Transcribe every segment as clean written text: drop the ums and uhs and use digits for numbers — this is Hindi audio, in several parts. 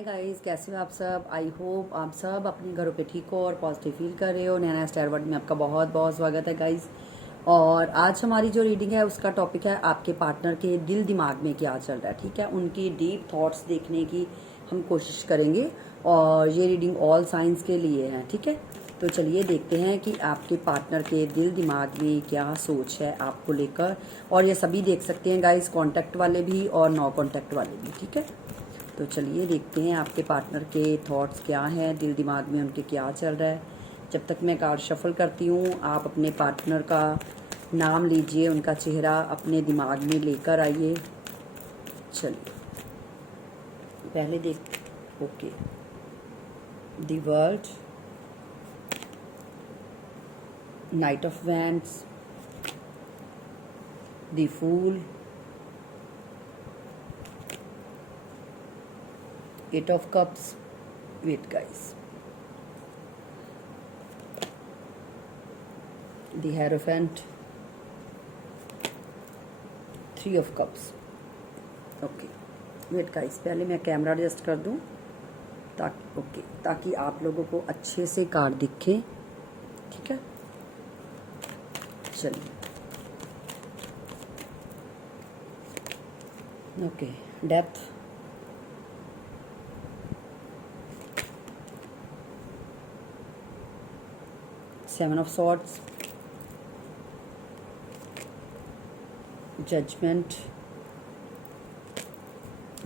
हाय गाइस, कैसे हो आप सब। आई होप आप सब अपने घरों पे ठीक हो और पॉजिटिव फील कर रहे हो। नैना स्टार वर्ल्ड में आपका बहुत बहुत स्वागत है गाइस। और आज हमारी जो रीडिंग है उसका टॉपिक है आपके पार्टनर के दिल दिमाग में क्या चल रहा है। ठीक है, उनकी डीप थॉट्स देखने की हम कोशिश करेंगे और ये रीडिंग ऑल साइंस के लिए है। ठीक है, तो चलिए देखते हैं कि आपके पार्टनर के दिल दिमाग में क्या सोच है आपको लेकर। और ये सभी देख सकते हैं गाइस, कॉन्टैक्ट वाले भी और नो कॉन्टैक्ट वाले भी। ठीक है, तो चलिए देखते हैं आपके पार्टनर के थॉट्स क्या हैं, दिल दिमाग में उनके क्या चल रहा है। जब तक मैं कार्ड शफल करती हूँ, आप अपने पार्टनर का नाम लीजिए, उनका चेहरा अपने दिमाग में लेकर आइए। चलिए पहले देख okay, the world, knight of wands, the fool, eight of cups, wait guys, the hierophant, three of cups. Okay wait guys, पहले मैं कैमरा एडजस्ट कर दूं ताकि आप लोगों को अच्छे से कार्ड दिखे। ठीक है, चलिए okay, depth, seven of swords, judgement.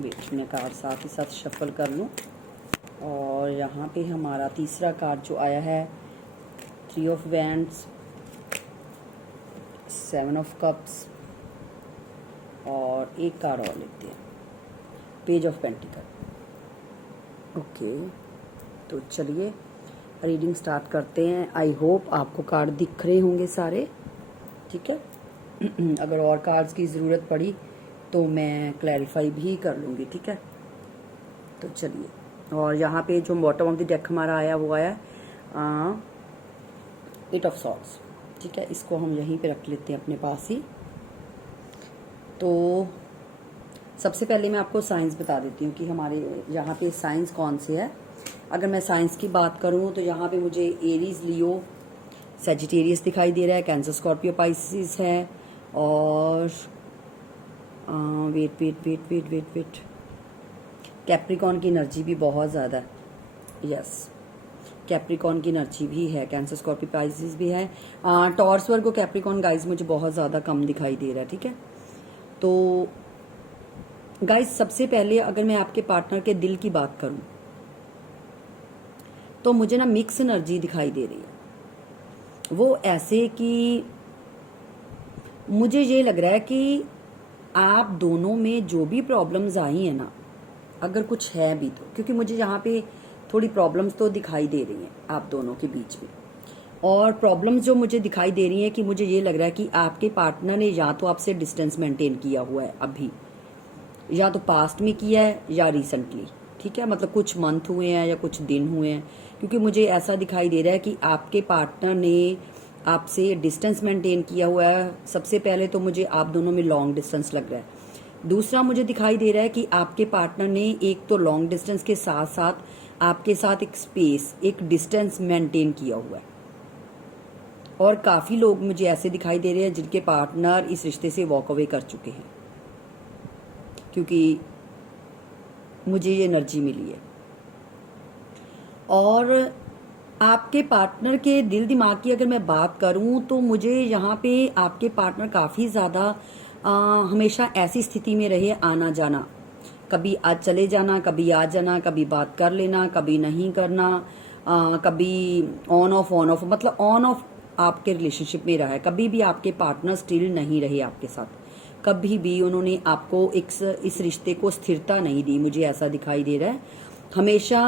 Wait, मैं कार्ड साथ ही साथ शफल कर लूँ। और यहाँ पे हमारा तीसरा कार्ड जो आया है, three of wands, seven of cups, और एक कार्ड और लेते हैं, पेज ऑफ पेंटिकल। ओके, तो चलिए रीडिंग स्टार्ट करते हैं। आई होप आपको कार्ड दिख रहे होंगे सारे। ठीक है, अगर और कार्ड्स की ज़रूरत पड़ी तो मैं क्लैरिफाई भी कर लूँगी। ठीक है, तो चलिए। और यहाँ पे जो बॉटम ऑफ द डेक हमारा आया वो आया एट ऑफ सॉर्ड्स। ठीक है, इसको हम यहीं पे रख लेते हैं अपने पास ही। तो सबसे पहले मैं आपको साइंस बता देती हूँ कि हमारे यहाँ पे साइंस कौन से है। अगर मैं साइंस की बात करूँ तो यहाँ पे मुझे एरीज, लियो, सेजिटेरियस दिखाई दे रहा है, कैंसर, स्कॉर्पियो, पाइसिस है, और wait wait wait wait wait wait Capricorn की एनर्जी भी बहुत ज़्यादा है। यस, कैप्रिकॉन की एनर्जी भी है, कैंसर, स्कॉर्पियो, पाइसिस भी है। टॉर्स वर्गो कैप्रिकॉन गाइस मुझे बहुत ज़्यादा कम दिखाई दे रहा है। ठीक है, तो गाइस सबसे पहले अगर मैं आपके पार्टनर के दिल की बात करूं तो मुझे ना मिक्स एनर्जी दिखाई दे रही है। वो ऐसे कि मुझे ये लग रहा है कि आप दोनों में जो भी प्रॉब्लम्स आई हैं ना, अगर कुछ है भी तो, क्योंकि मुझे यहाँ पे थोड़ी प्रॉब्लम्स तो दिखाई दे रही हैं आप दोनों के बीच में। और प्रॉब्लम्स जो मुझे दिखाई दे रही हैं कि मुझे ये लग रहा है कि आपके पार्टनर ने या तो आपसे डिस्टेंस मेंटेन किया हुआ है अभी, या तो पास्ट में किया है या रिसेंटली। ठीक है, मतलब कुछ मंथ हुए हैं या कुछ दिन हुए हैं, क्योंकि मुझे ऐसा दिखाई दे रहा है कि आपके पार्टनर ने आपसे डिस्टेंस मेंटेन किया हुआ है। सबसे पहले तो मुझे आप दोनों में लॉन्ग डिस्टेंस लग रहा है। दूसरा मुझे दिखाई दे रहा है कि आपके पार्टनर ने एक तो लॉन्ग डिस्टेंस के साथ साथ आपके साथ एक स्पेस, एक डिस्टेंस मेंटेन किया हुआ है। और काफी लोग मुझे ऐसे दिखाई दे रहे हैं जिनके पार्टनर इस रिश्ते से वॉक अवे कर चुके हैं, क्योंकि मुझे ये एनर्जी मिली है। और आपके पार्टनर के दिल दिमाग की अगर मैं बात करूं तो मुझे यहाँ पे आपके पार्टनर काफ़ी ज़्यादा हमेशा ऐसी स्थिति में रहे, आना जाना, कभी आज चले जाना, कभी आ जाना, कभी बात कर लेना, कभी नहीं करना, कभी ऑन ऑफ, मतलब ऑन ऑफ आपके रिलेशनशिप में रहा है। कभी भी आपके पार्टनर स्टिल नहीं रहे आपके साथ, कभी भी उन्होंने आपको इस रिश्ते को स्थिरता नहीं दी। मुझे ऐसा दिखाई दे रहा है हमेशा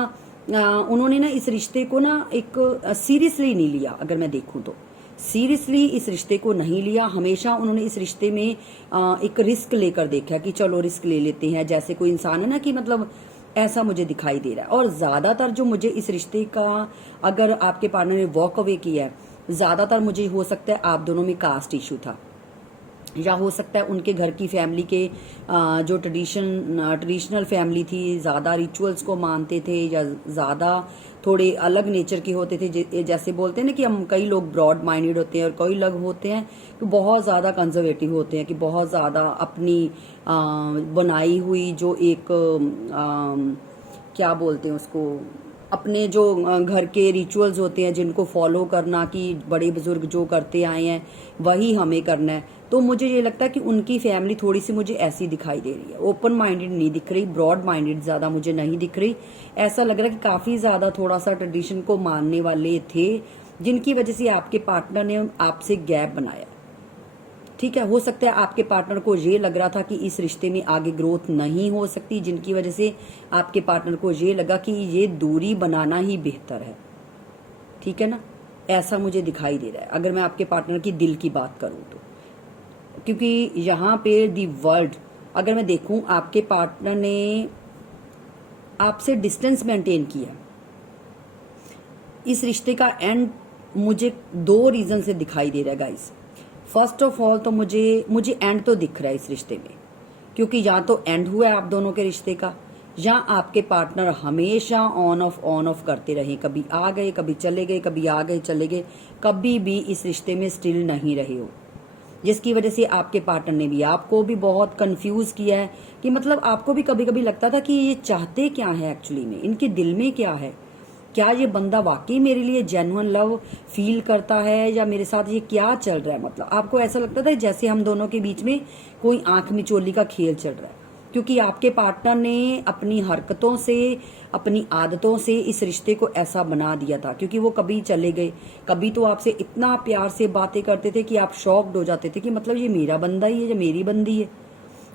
उन्होंने ना इस रिश्ते को ना एक सीरियसली नहीं लिया। अगर मैं देखूं तो सीरियसली इस रिश्ते को नहीं लिया। हमेशा उन्होंने इस रिश्ते में एक रिस्क लेकर देखा कि चलो रिस्क ले लेते हैं, जैसे कोई इंसान है ना, कि मतलब ऐसा मुझे दिखाई दे रहा है। और ज्यादातर जो मुझे इस रिश्ते का, अगर आपके पार्टनर ने वॉक अवे किया है, ज्यादातर मुझे हो सकता है आप दोनों में कास्ट इशू था। या हो सकता है उनके घर की फैमिली के जो ट्रेडिशनल फैमिली थी, ज़्यादा रिचुअल्स को मानते थे या ज़्यादा थोड़े अलग नेचर के होते थे। जैसे बोलते हैं ना कि हम कई लोग ब्रॉड माइंडेड होते हैं और कई लोग होते हैं कि बहुत ज़्यादा कंजर्वेटिव होते हैं, कि बहुत ज़्यादा अपनी बनाई हुई जो एक क्या बोलते हैं उसको, अपने जो घर के रिचुअल्स होते हैं जिनको फॉलो करना, कि बड़े बुजुर्ग जो करते आए हैं वही हमें करना है। तो मुझे ये लगता है कि उनकी फैमिली थोड़ी सी मुझे ऐसी दिखाई दे रही है, ओपन माइंडेड नहीं दिख रही, ब्रॉड माइंडेड ज़्यादा मुझे नहीं दिख रही। ऐसा लग रहा है कि काफ़ी ज़्यादा थोड़ा सा ट्रेडिशन को मानने वाले थे, जिनकी वजह से आपके पार्टनर ने आपसे गैप बनाया। ठीक है, हो सकता है आपके पार्टनर को ये लग रहा था कि इस रिश्ते में आगे ग्रोथ नहीं हो सकती, जिनकी वजह से आपके पार्टनर को ये लगा कि ये दूरी बनाना ही बेहतर है। ठीक है ना, ऐसा मुझे दिखाई दे रहा है अगर मैं आपके पार्टनर की दिल की बात करूं तो। क्योंकि यहाँ पे दी वर्ल्ड अगर मैं देखूं, आपके पार्टनर ने आपसे डिस्टेंस मेंटेन किया। इस रिश्ते का एंड मुझे 2 रीजन से दिखाई दे रहा है गाइस। फर्स्ट ऑफ ऑल तो मुझे एंड तो दिख रहा है इस रिश्ते में, क्योंकि या तो एंड हुआ है आप दोनों के रिश्ते का, या आपके पार्टनर हमेशा ऑन ऑफ करते रहे, कभी आ गए कभी चले गए, कभी आ गए चले गए, कभी भी इस रिश्ते में स्टिल नहीं रहे हो, जिसकी वजह से आपके पार्टनर ने भी आपको भी बहुत कंफ्यूज किया है। कि मतलब आपको भी कभी कभी लगता था कि ये चाहते क्या है एक्चुअली में, इनके दिल में क्या है, क्या ये बंदा वाकई मेरे लिए जेन्युइन लव फील करता है या मेरे साथ ये क्या चल रहा है। मतलब आपको ऐसा लगता था जैसे हम दोनों के बीच में कोई आंख मिचोली का खेल चल रहा है, क्योंकि आपके पार्टनर ने अपनी हरकतों से, अपनी आदतों से इस रिश्ते को ऐसा बना दिया था। क्योंकि वो कभी चले गए, कभी तो आपसे इतना प्यार से बातें करते थे कि आप शॉक्ड हो जाते थे कि मतलब ये मेरा बंदा ही है या मेरी बंदी है।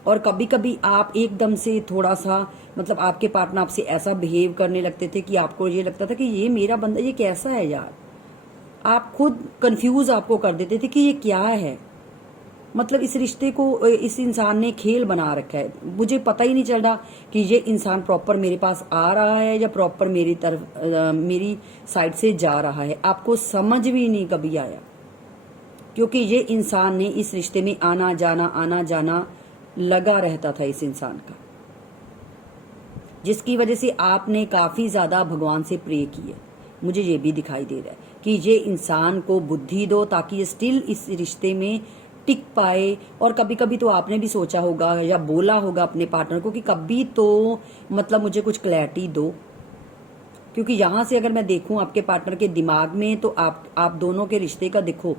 और कभी कभी आप एकदम से थोड़ा सा मतलब आपके पार्टनर आपसे ऐसा बिहेव करने लगते थे कि आपको ये लगता था कि ये मेरा बंदा, ये कैसा है यार। आप खुद कंफ्यूज आपको कर देते थे कि ये क्या है। मतलब इस रिश्ते को इस इंसान ने खेल बना रखा है। मुझे पता ही नहीं चल रहा कि ये इंसान प्रॉपर मेरे पास आ रहा है या प्रॉपर मेरी तरफ मेरी साइड से जा रहा है। आपको समझ भी नहीं कभी आया, क्योंकि ये इंसान ने इस रिश्ते में आना जाना लगा रहता था इस इंसान का, जिसकी वजह से आपने काफी ज्यादा भगवान से प्रे किया। मुझे ये भी दिखाई दे रहा है कि ये इंसान को बुद्धि दो ताकि ये स्टिल इस रिश्ते में टिक पाए। और कभी कभी तो आपने भी सोचा होगा या बोला होगा अपने पार्टनर को कि कभी तो मतलब मुझे कुछ क्लैरिटी दो। क्योंकि यहां से अगर मैं देखूं आपके पार्टनर के दिमाग में, तो आप दोनों के रिश्ते का देखो,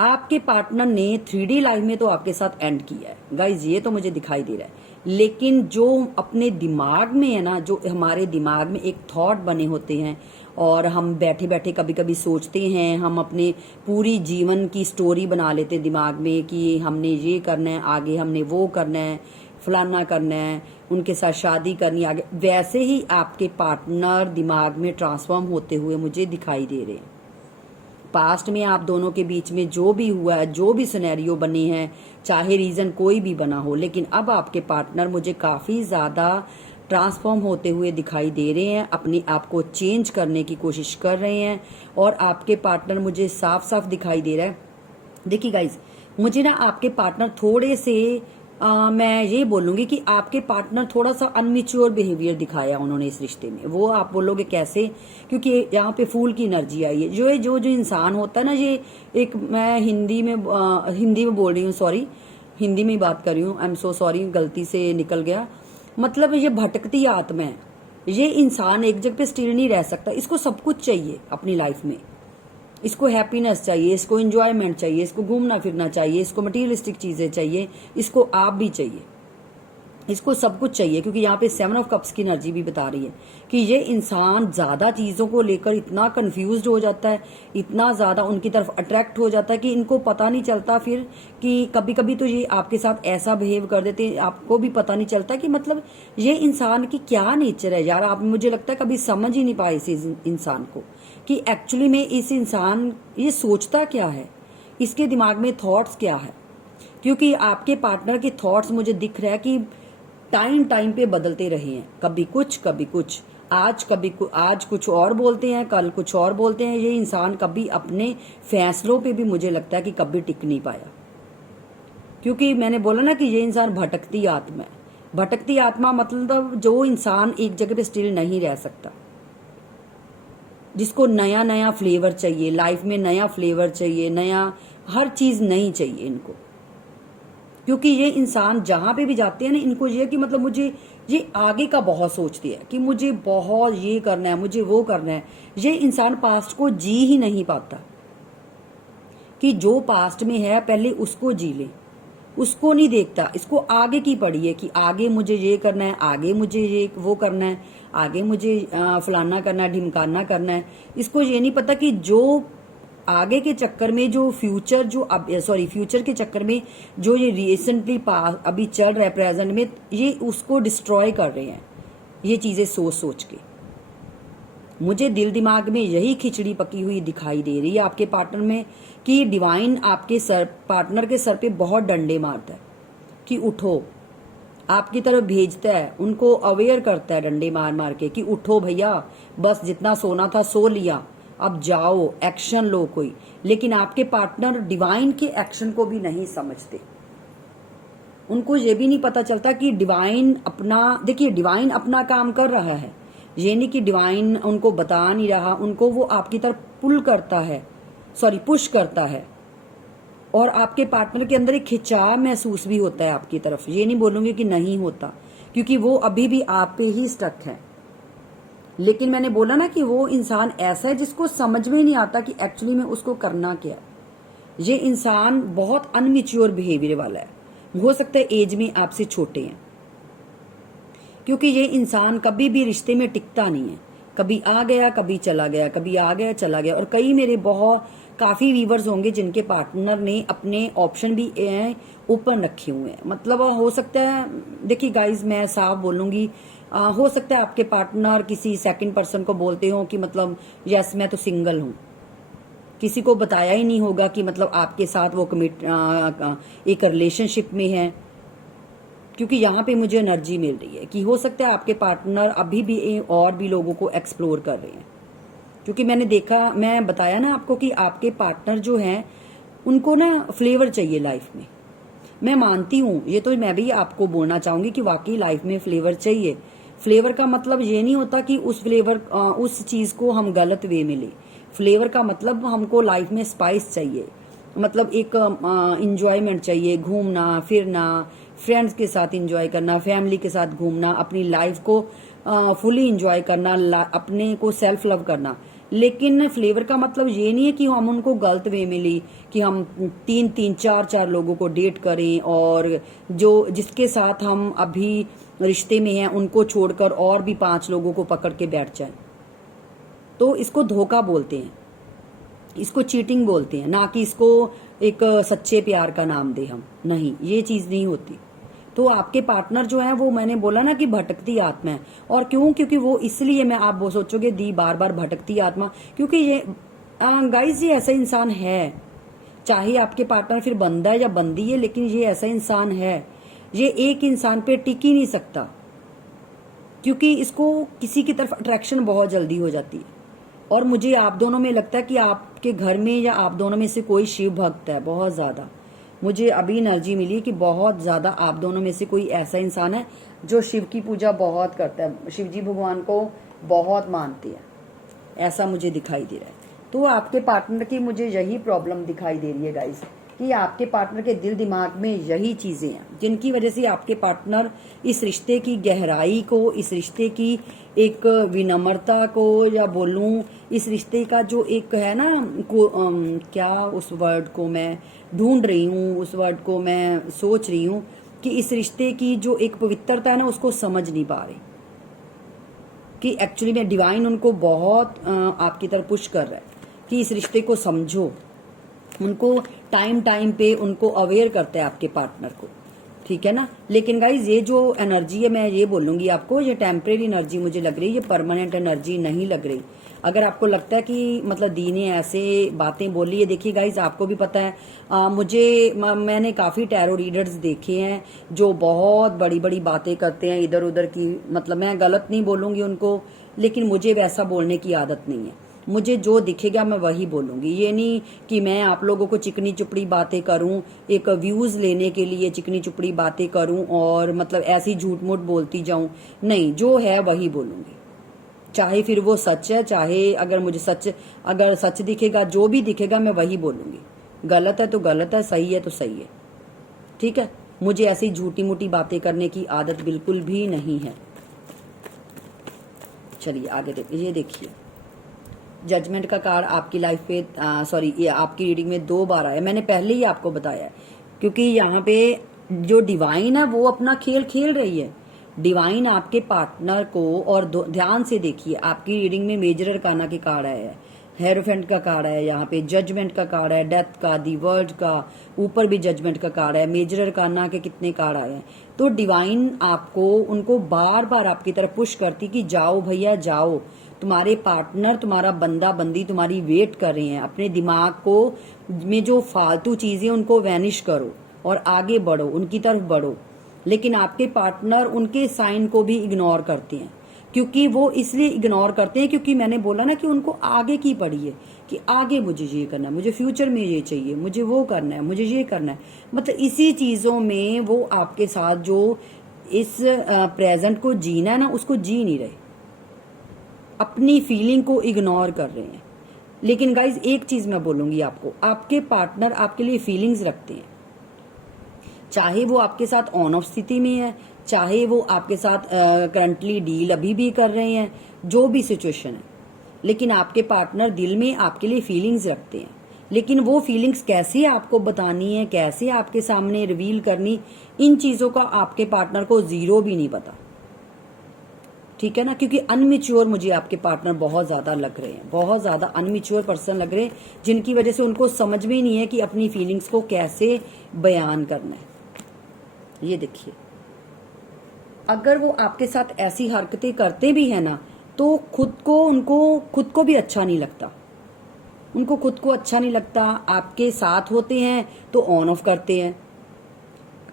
आपके पार्टनर ने 3D लाइफ में तो आपके साथ एंड किया है गाइज, ये तो मुझे दिखाई दे रहा है। लेकिन जो अपने दिमाग में है ना, जो हमारे दिमाग में एक थॉट बने होते हैं और हम बैठे बैठे कभी कभी सोचते हैं, हम अपने पूरी जीवन की स्टोरी बना लेते हैं दिमाग में कि हमने ये करना है, आगे हमने वो करना है, फलाना करना है, उनके साथ शादी करनी आगे। वैसे ही आपके पार्टनर दिमाग में ट्रांसफॉर्म होते हुए मुझे दिखाई दे रहे हैं। पास्ट में आप दोनों के बीच में जो भी हुआ है, जो भी सिनेरियो बने हैं, चाहे रीजन कोई भी बना हो, लेकिन अब आपके पार्टनर मुझे काफी ज्यादा ट्रांसफॉर्म होते हुए दिखाई दे रहे हैं, अपने आप को चेंज करने की कोशिश कर रहे हैं। और आपके पार्टनर मुझे साफ साफ दिखाई दे रहा है। देखिए गाइज, मुझे ना आपके पार्टनर थोड़े से मैं ये बोलूंगी कि आपके पार्टनर थोड़ा सा अनमिच्योर बिहेवियर दिखाया उन्होंने इस रिश्ते में। वो आप बोलोगे कैसे? क्योंकि यहाँ पे फूल की एनर्जी आई है। जो इंसान होता है ना, ये एक, मैं हिंदी में बोल रही हूँ, सॉरी, हिंदी में ही बात कर रही हूँ, आई एम सो सॉरी, गलती से निकल गया। मतलब ये भटकती आत्मा है। ये इंसान एक जगह पे स्टिल नहीं रह सकता, इसको सब कुछ चाहिए अपनी लाइफ में। इसको हैप्पीनेस चाहिए, इसको एंजॉयमेंट चाहिए, इसको घूमना फिरना चाहिए, इसको मटीरियलिस्टिक चीजें चाहिए, इसको आप भी चाहिए, इसको सब कुछ चाहिए। क्योंकि यहाँ पे 7 ऑफ कप्स की एनर्जी भी बता रही है कि ये इंसान ज्यादा चीजों को लेकर इतना कंफ्यूज्ड हो जाता है, इतना ज्यादा उनकी तरफ अट्रैक्ट हो जाता है कि इनको पता नहीं चलता फिर कि कभी कभी तो ये आपके साथ ऐसा बिहेव कर देते हैं, आपको भी पता नहीं चलता कि मतलब ये इंसान की क्या नेचर है यार। आप, मुझे लगता है कभी समझ ही नहीं पाए इस इंसान को कि एक्चुअली में इस इंसान ये सोचता क्या है, इसके दिमाग में थॉट्स क्या है। क्योंकि आपके पार्टनर के थॉट्स मुझे दिख रहा है कि टाइम पे बदलते रहे हैं, कभी कुछ, आज कुछ और बोलते हैं, कल कुछ और बोलते हैं। ये इंसान कभी अपने फैसलों पे भी मुझे लगता है कि कभी टिक नहीं पाया। क्योंकि मैंने बोला ना कि ये इंसान भटकती आत्मा है। भटकती आत्मा मतलब जो इंसान एक जगह पे स्टिल नहीं रह सकता, जिसको नया नया फ्लेवर चाहिए लाइफ में, नया फ्लेवर चाहिए, नया हर चीज नई चाहिए इनको। क्योंकि ये इंसान जहां पे भी जाते हैं ना, इनको ये कि मतलब मुझे ये आगे का बहुत सोचती है कि मुझे बहुत ये करना है, मुझे वो करना है। ये इंसान पास्ट को जी ही नहीं पाता कि जो पास्ट में है पहले उसको जी ले, उसको नहीं देखता। इसको आगे की पड़ी है कि आगे मुझे ये करना है, आगे मुझे ये वो करना है, आगे मुझे फलाना करना है, ढिमकाना करना है। इसको ये नहीं पता कि जो आगे के चक्कर में जो फ्यूचर जो फ्यूचर के चक्कर में जो ये रिसेंटली अभी चल रहा है प्रेजेंट में, ये उसको डिस्ट्रॉय कर रहे हैं ये चीजें सोच सोच के। मुझे दिल दिमाग में यही खिचड़ी पकी हुई दिखाई दे रही है आपके पार्टनर में कि डिवाइन आपके पार्टनर के सर पे बहुत डंडे मारता है कि उठो, आपकी तरफ भेजता है, उनको अवेयर करता है डंडे मार मार के कि उठो भैया, बस जितना सोना था सो लिया, अब जाओ एक्शन लो कोई। लेकिन आपके पार्टनर डिवाइन के एक्शन को भी नहीं समझते। उनको ये भी नहीं पता चलता कि डिवाइन अपना, देखिए डिवाइन अपना काम कर रहा है, ये नहीं कि डिवाइन उनको बता नहीं रहा, उनको वो आपकी तरफ पुश करता है। और आपके पार्टनर के अंदर एक खिंचाव महसूस भी होता है आपकी तरफ, ये नहीं बोलूंगी कि नहीं होता, क्योंकि वो अभी भी आप पे ही स्टक है। लेकिन मैंने बोला ना कि वो इंसान ऐसा है जिसको समझ में नहीं आता कि एक्चुअली में उसको करना क्या। ये इंसान बहुत अनमिच्योर बिहेवियर वाला है, हो सकता है एज में आपसे छोटे हैं, क्योंकि ये इंसान कभी भी रिश्ते में टिकता नहीं है, कभी आ गया कभी चला गया, कभी आ गया चला गया। और कई मेरे काफी व्यूवर्स होंगे जिनके पार्टनर ने अपने ऑप्शन भी ओपन रखे हुए हैं। मतलब हो सकता है, देखिए गाइज मैं साफ बोलूंगी, हो सकता है आपके पार्टनर किसी सेकंड पर्सन को बोलते हो कि मतलब यस मैं तो सिंगल हूं, किसी को बताया ही नहीं होगा कि मतलब आपके साथ वो एक रिलेशनशिप में है। क्योंकि यहाँ पे मुझे एनर्जी मिल रही है कि हो सकता है आपके पार्टनर अभी भी और भी लोगों को एक्सप्लोर कर रहे हैं। क्योंकि मैं बताया ना आपको कि आपके पार्टनर जो हैं उनको ना फ्लेवर चाहिए लाइफ में। मैं मानती हूँ, ये तो मैं भी आपको बोलना चाहूंगी कि वाकई लाइफ में फ्लेवर चाहिए। फ्लेवर का मतलब ये नहीं होता कि उस चीज को हम गलत वे में ले। फ्लेवर का मतलब हमको लाइफ में स्पाइस चाहिए, मतलब एक इंजॉयमेंट चाहिए, घूमना फिरना, फ्रेंड्स के साथ इंजॉय करना, फैमिली के साथ घूमना, अपनी लाइफ को फुली इंजॉय करना, अपने को सेल्फ लव करना। लेकिन फ्लेवर का मतलब ये नहीं है कि हम उनको गलत वे में ली, कि हम 3-3 4-4 लोगों को डेट करें और जिसके साथ हम अभी रिश्ते में हैं उनको छोड़कर और भी 5 लोगों को पकड़ के बैठ जाए। तो इसको धोखा बोलते हैं, इसको चीटिंग बोलते हैं, ना कि इसको एक सच्चे प्यार का नाम दे हम। नहीं, ये चीज नहीं होती। तो आपके पार्टनर जो है वो मैंने बोला ना कि भटकती आत्मा है। और क्यों? क्योंकि वो इसलिए, मैं आप वो सोचोगे दी बार बार भटकती आत्मा, क्योंकि ये गाइस ये ऐसा इंसान है, चाहे आपके पार्टनर फिर बंदा है या बंदी है, लेकिन ये ऐसा इंसान है, ये एक इंसान पे टिक ही नहीं सकता, क्योंकि इसको किसी की तरफ अट्रैक्शन बहुत जल्दी हो जाती है। और मुझे आप दोनों में लगता है कि आपके घर में या आप दोनों में से कोई शिव भक्त है, बहुत ज्यादा। मुझे अभी एनर्जी मिली कि बहुत ज्यादा आप दोनों में से कोई ऐसा इंसान है जो शिव की पूजा बहुत करता है, शिव जी भगवान को बहुत मानते हैं, ऐसा मुझे दिखाई दे रहा है। तो आपके पार्टनर की मुझे यही प्रॉब्लम दिखाई दे रही है गाइस, कि आपके पार्टनर के दिल दिमाग में यही चीजें हैं जिनकी वजह से आपके पार्टनर इस रिश्ते की गहराई को, इस रिश्ते की एक विनम्रता को, या बोलूं इस रिश्ते का जो एक है ना क्या उस वर्ड को मैं ढूंढ रही हूँ, उस वर्ड को मैं सोच रही हूँ कि इस रिश्ते की जो एक पवित्रता है ना उसको समझ नहीं पा रहे, कि एक्चुअली में डिवाइन उनको बहुत आपकी तरफ पुश कर रहा है कि इस रिश्ते को समझो। उनको टाइम टाइम पे उनको अवेयर करता है आपके पार्टनर को, ठीक है ना। लेकिन गाइज ये जो एनर्जी है, मैं ये बोलूंगी आपको, ये टेम्परेरी एनर्जी मुझे लग रही है, ये परमानेंट एनर्जी नहीं लग रही। अगर आपको लगता है कि मतलब दी ने ऐसे बातें बोली है, देखिए गाइज आपको भी पता है, मैंने काफी टैरो रीडर्स देखे हैं जो बहुत बड़ी बड़ी बातें करते हैं इधर उधर की। मतलब मैं गलत नहीं बोलूंगी उनको, लेकिन मुझे वैसा बोलने की आदत नहीं है। मुझे जो दिखेगा मैं वही बोलूंगी। ये नहीं कि मैं आप लोगों को चिकनी चुपड़ी बातें करूं, एक व्यूज लेने के लिए चिकनी चुपड़ी बातें करूं और मतलब ऐसी झूठ मूठ बोलती जाऊं। नहीं, जो है वही बोलूंगी, चाहे फिर वो सच है, चाहे अगर सच दिखेगा, जो भी दिखेगा मैं वही बोलूंगी। गलत है तो गलत है, सही है तो सही है। ठीक है, मुझे ऐसी झूठी मूठी बातें करने की आदत बिल्कुल भी नहीं है। चलिए आगे देखिए। ये देखिए, जजमेंट का कार्ड आपकी लाइफ पे ये आपकी रीडिंग में 2 बार आया। मैंने पहले ही आपको बताया है, क्योंकि यहाँ पे जो डिवाइन है वो अपना खेल खेल रही है। डिवाइन आपके पार्टनर को, और ध्यान से देखिए, आपकी रीडिंग में मेजर अरकाना के कार्ड आया है, हेरोफेंट का कार्ड है, यहाँ पे जजमेंट का कार्ड है, डेथ का, दी वर्ल्ड का, ऊपर भी जजमेंट का कार्ड है। मेजर अरकाना के कितने कार्ड आए हैं। तो डिवाइन आपको, उनको बार बार आपकी तरफ पुश करती कि जाओ भैया जाओ, तुम्हारे पार्टनर, तुम्हारा बंदा बंदी तुम्हारी वेट कर रहे हैं। अपने दिमाग को में जो फालतू चीजें उनको वैनिश करो और आगे बढ़ो, उनकी तरफ बढ़ो। लेकिन आपके पार्टनर उनके साइन को भी इग्नोर करते हैं। क्योंकि वो इसलिए इग्नोर करते हैं क्योंकि मैंने बोला ना कि उनको आगे की पड़ी है, कि आगे मुझे ये करना है, मुझे फ्यूचर में ये चाहिए, मुझे वो करना है, मुझे ये करना है। मतलब इसी चीजों में वो आपके साथ जो इस प्रेजेंट को जीना है ना, उसको जी नहीं रहे, अपनी फीलिंग को इग्नोर कर रहे हैं। लेकिन गाइज एक चीज मैं बोलूंगी आपको, आपके पार्टनर आपके लिए फीलिंग्स रखते हैं, चाहे वो आपके साथ ऑन ऑफ स्थिति में है, चाहे वो आपके साथ करंटली डील अभी भी कर रहे हैं, जो भी सिचुएशन है। लेकिन आपके पार्टनर दिल में आपके लिए फीलिंग्स रखते हैं। लेकिन वो फीलिंग्स कैसे आपको बतानी है, कैसे आपके सामने रिवील करनी, इन चीजों का आपके पार्टनर को जीरो भी नहीं पता। ठीक है ना, क्योंकि अनमिच्योर मुझे आपके पार्टनर बहुत ज्यादा लग रहे हैं, बहुत ज्यादा अनमिच्योर पर्सन लग रहे हैं, जिनकी वजह से उनको समझ में ही नहीं है कि अपनी फीलिंग्स को कैसे बयान करना है। ये देखिए, अगर वो आपके साथ ऐसी हरकतें करते भी है ना, तो उनको खुद को भी अच्छा नहीं लगता, उनको खुद को अच्छा नहीं लगता। आपके साथ होते हैं तो ऑन ऑफ करते हैं,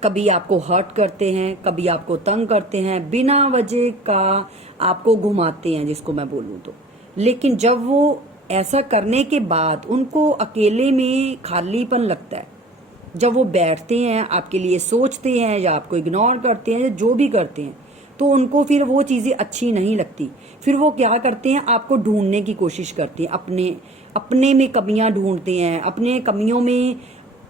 कभी आपको हर्ट करते हैं, कभी आपको तंग करते हैं, बिना वजह का आपको घुमाते हैं, जिसको मैं बोलूं तो। लेकिन जब वो ऐसा करने के बाद उनको अकेले में खालीपन लगता है, जब वो बैठते हैं, आपके लिए सोचते हैं, या आपको इग्नोर करते हैं, या जो भी करते हैं, तो उनको फिर वो चीजें अच्छी नहीं लगती। फिर वो क्या करते हैं, आपको ढूंढने की कोशिश करते हैं, अपने में कमियां ढूंढते हैं, अपने कमियों में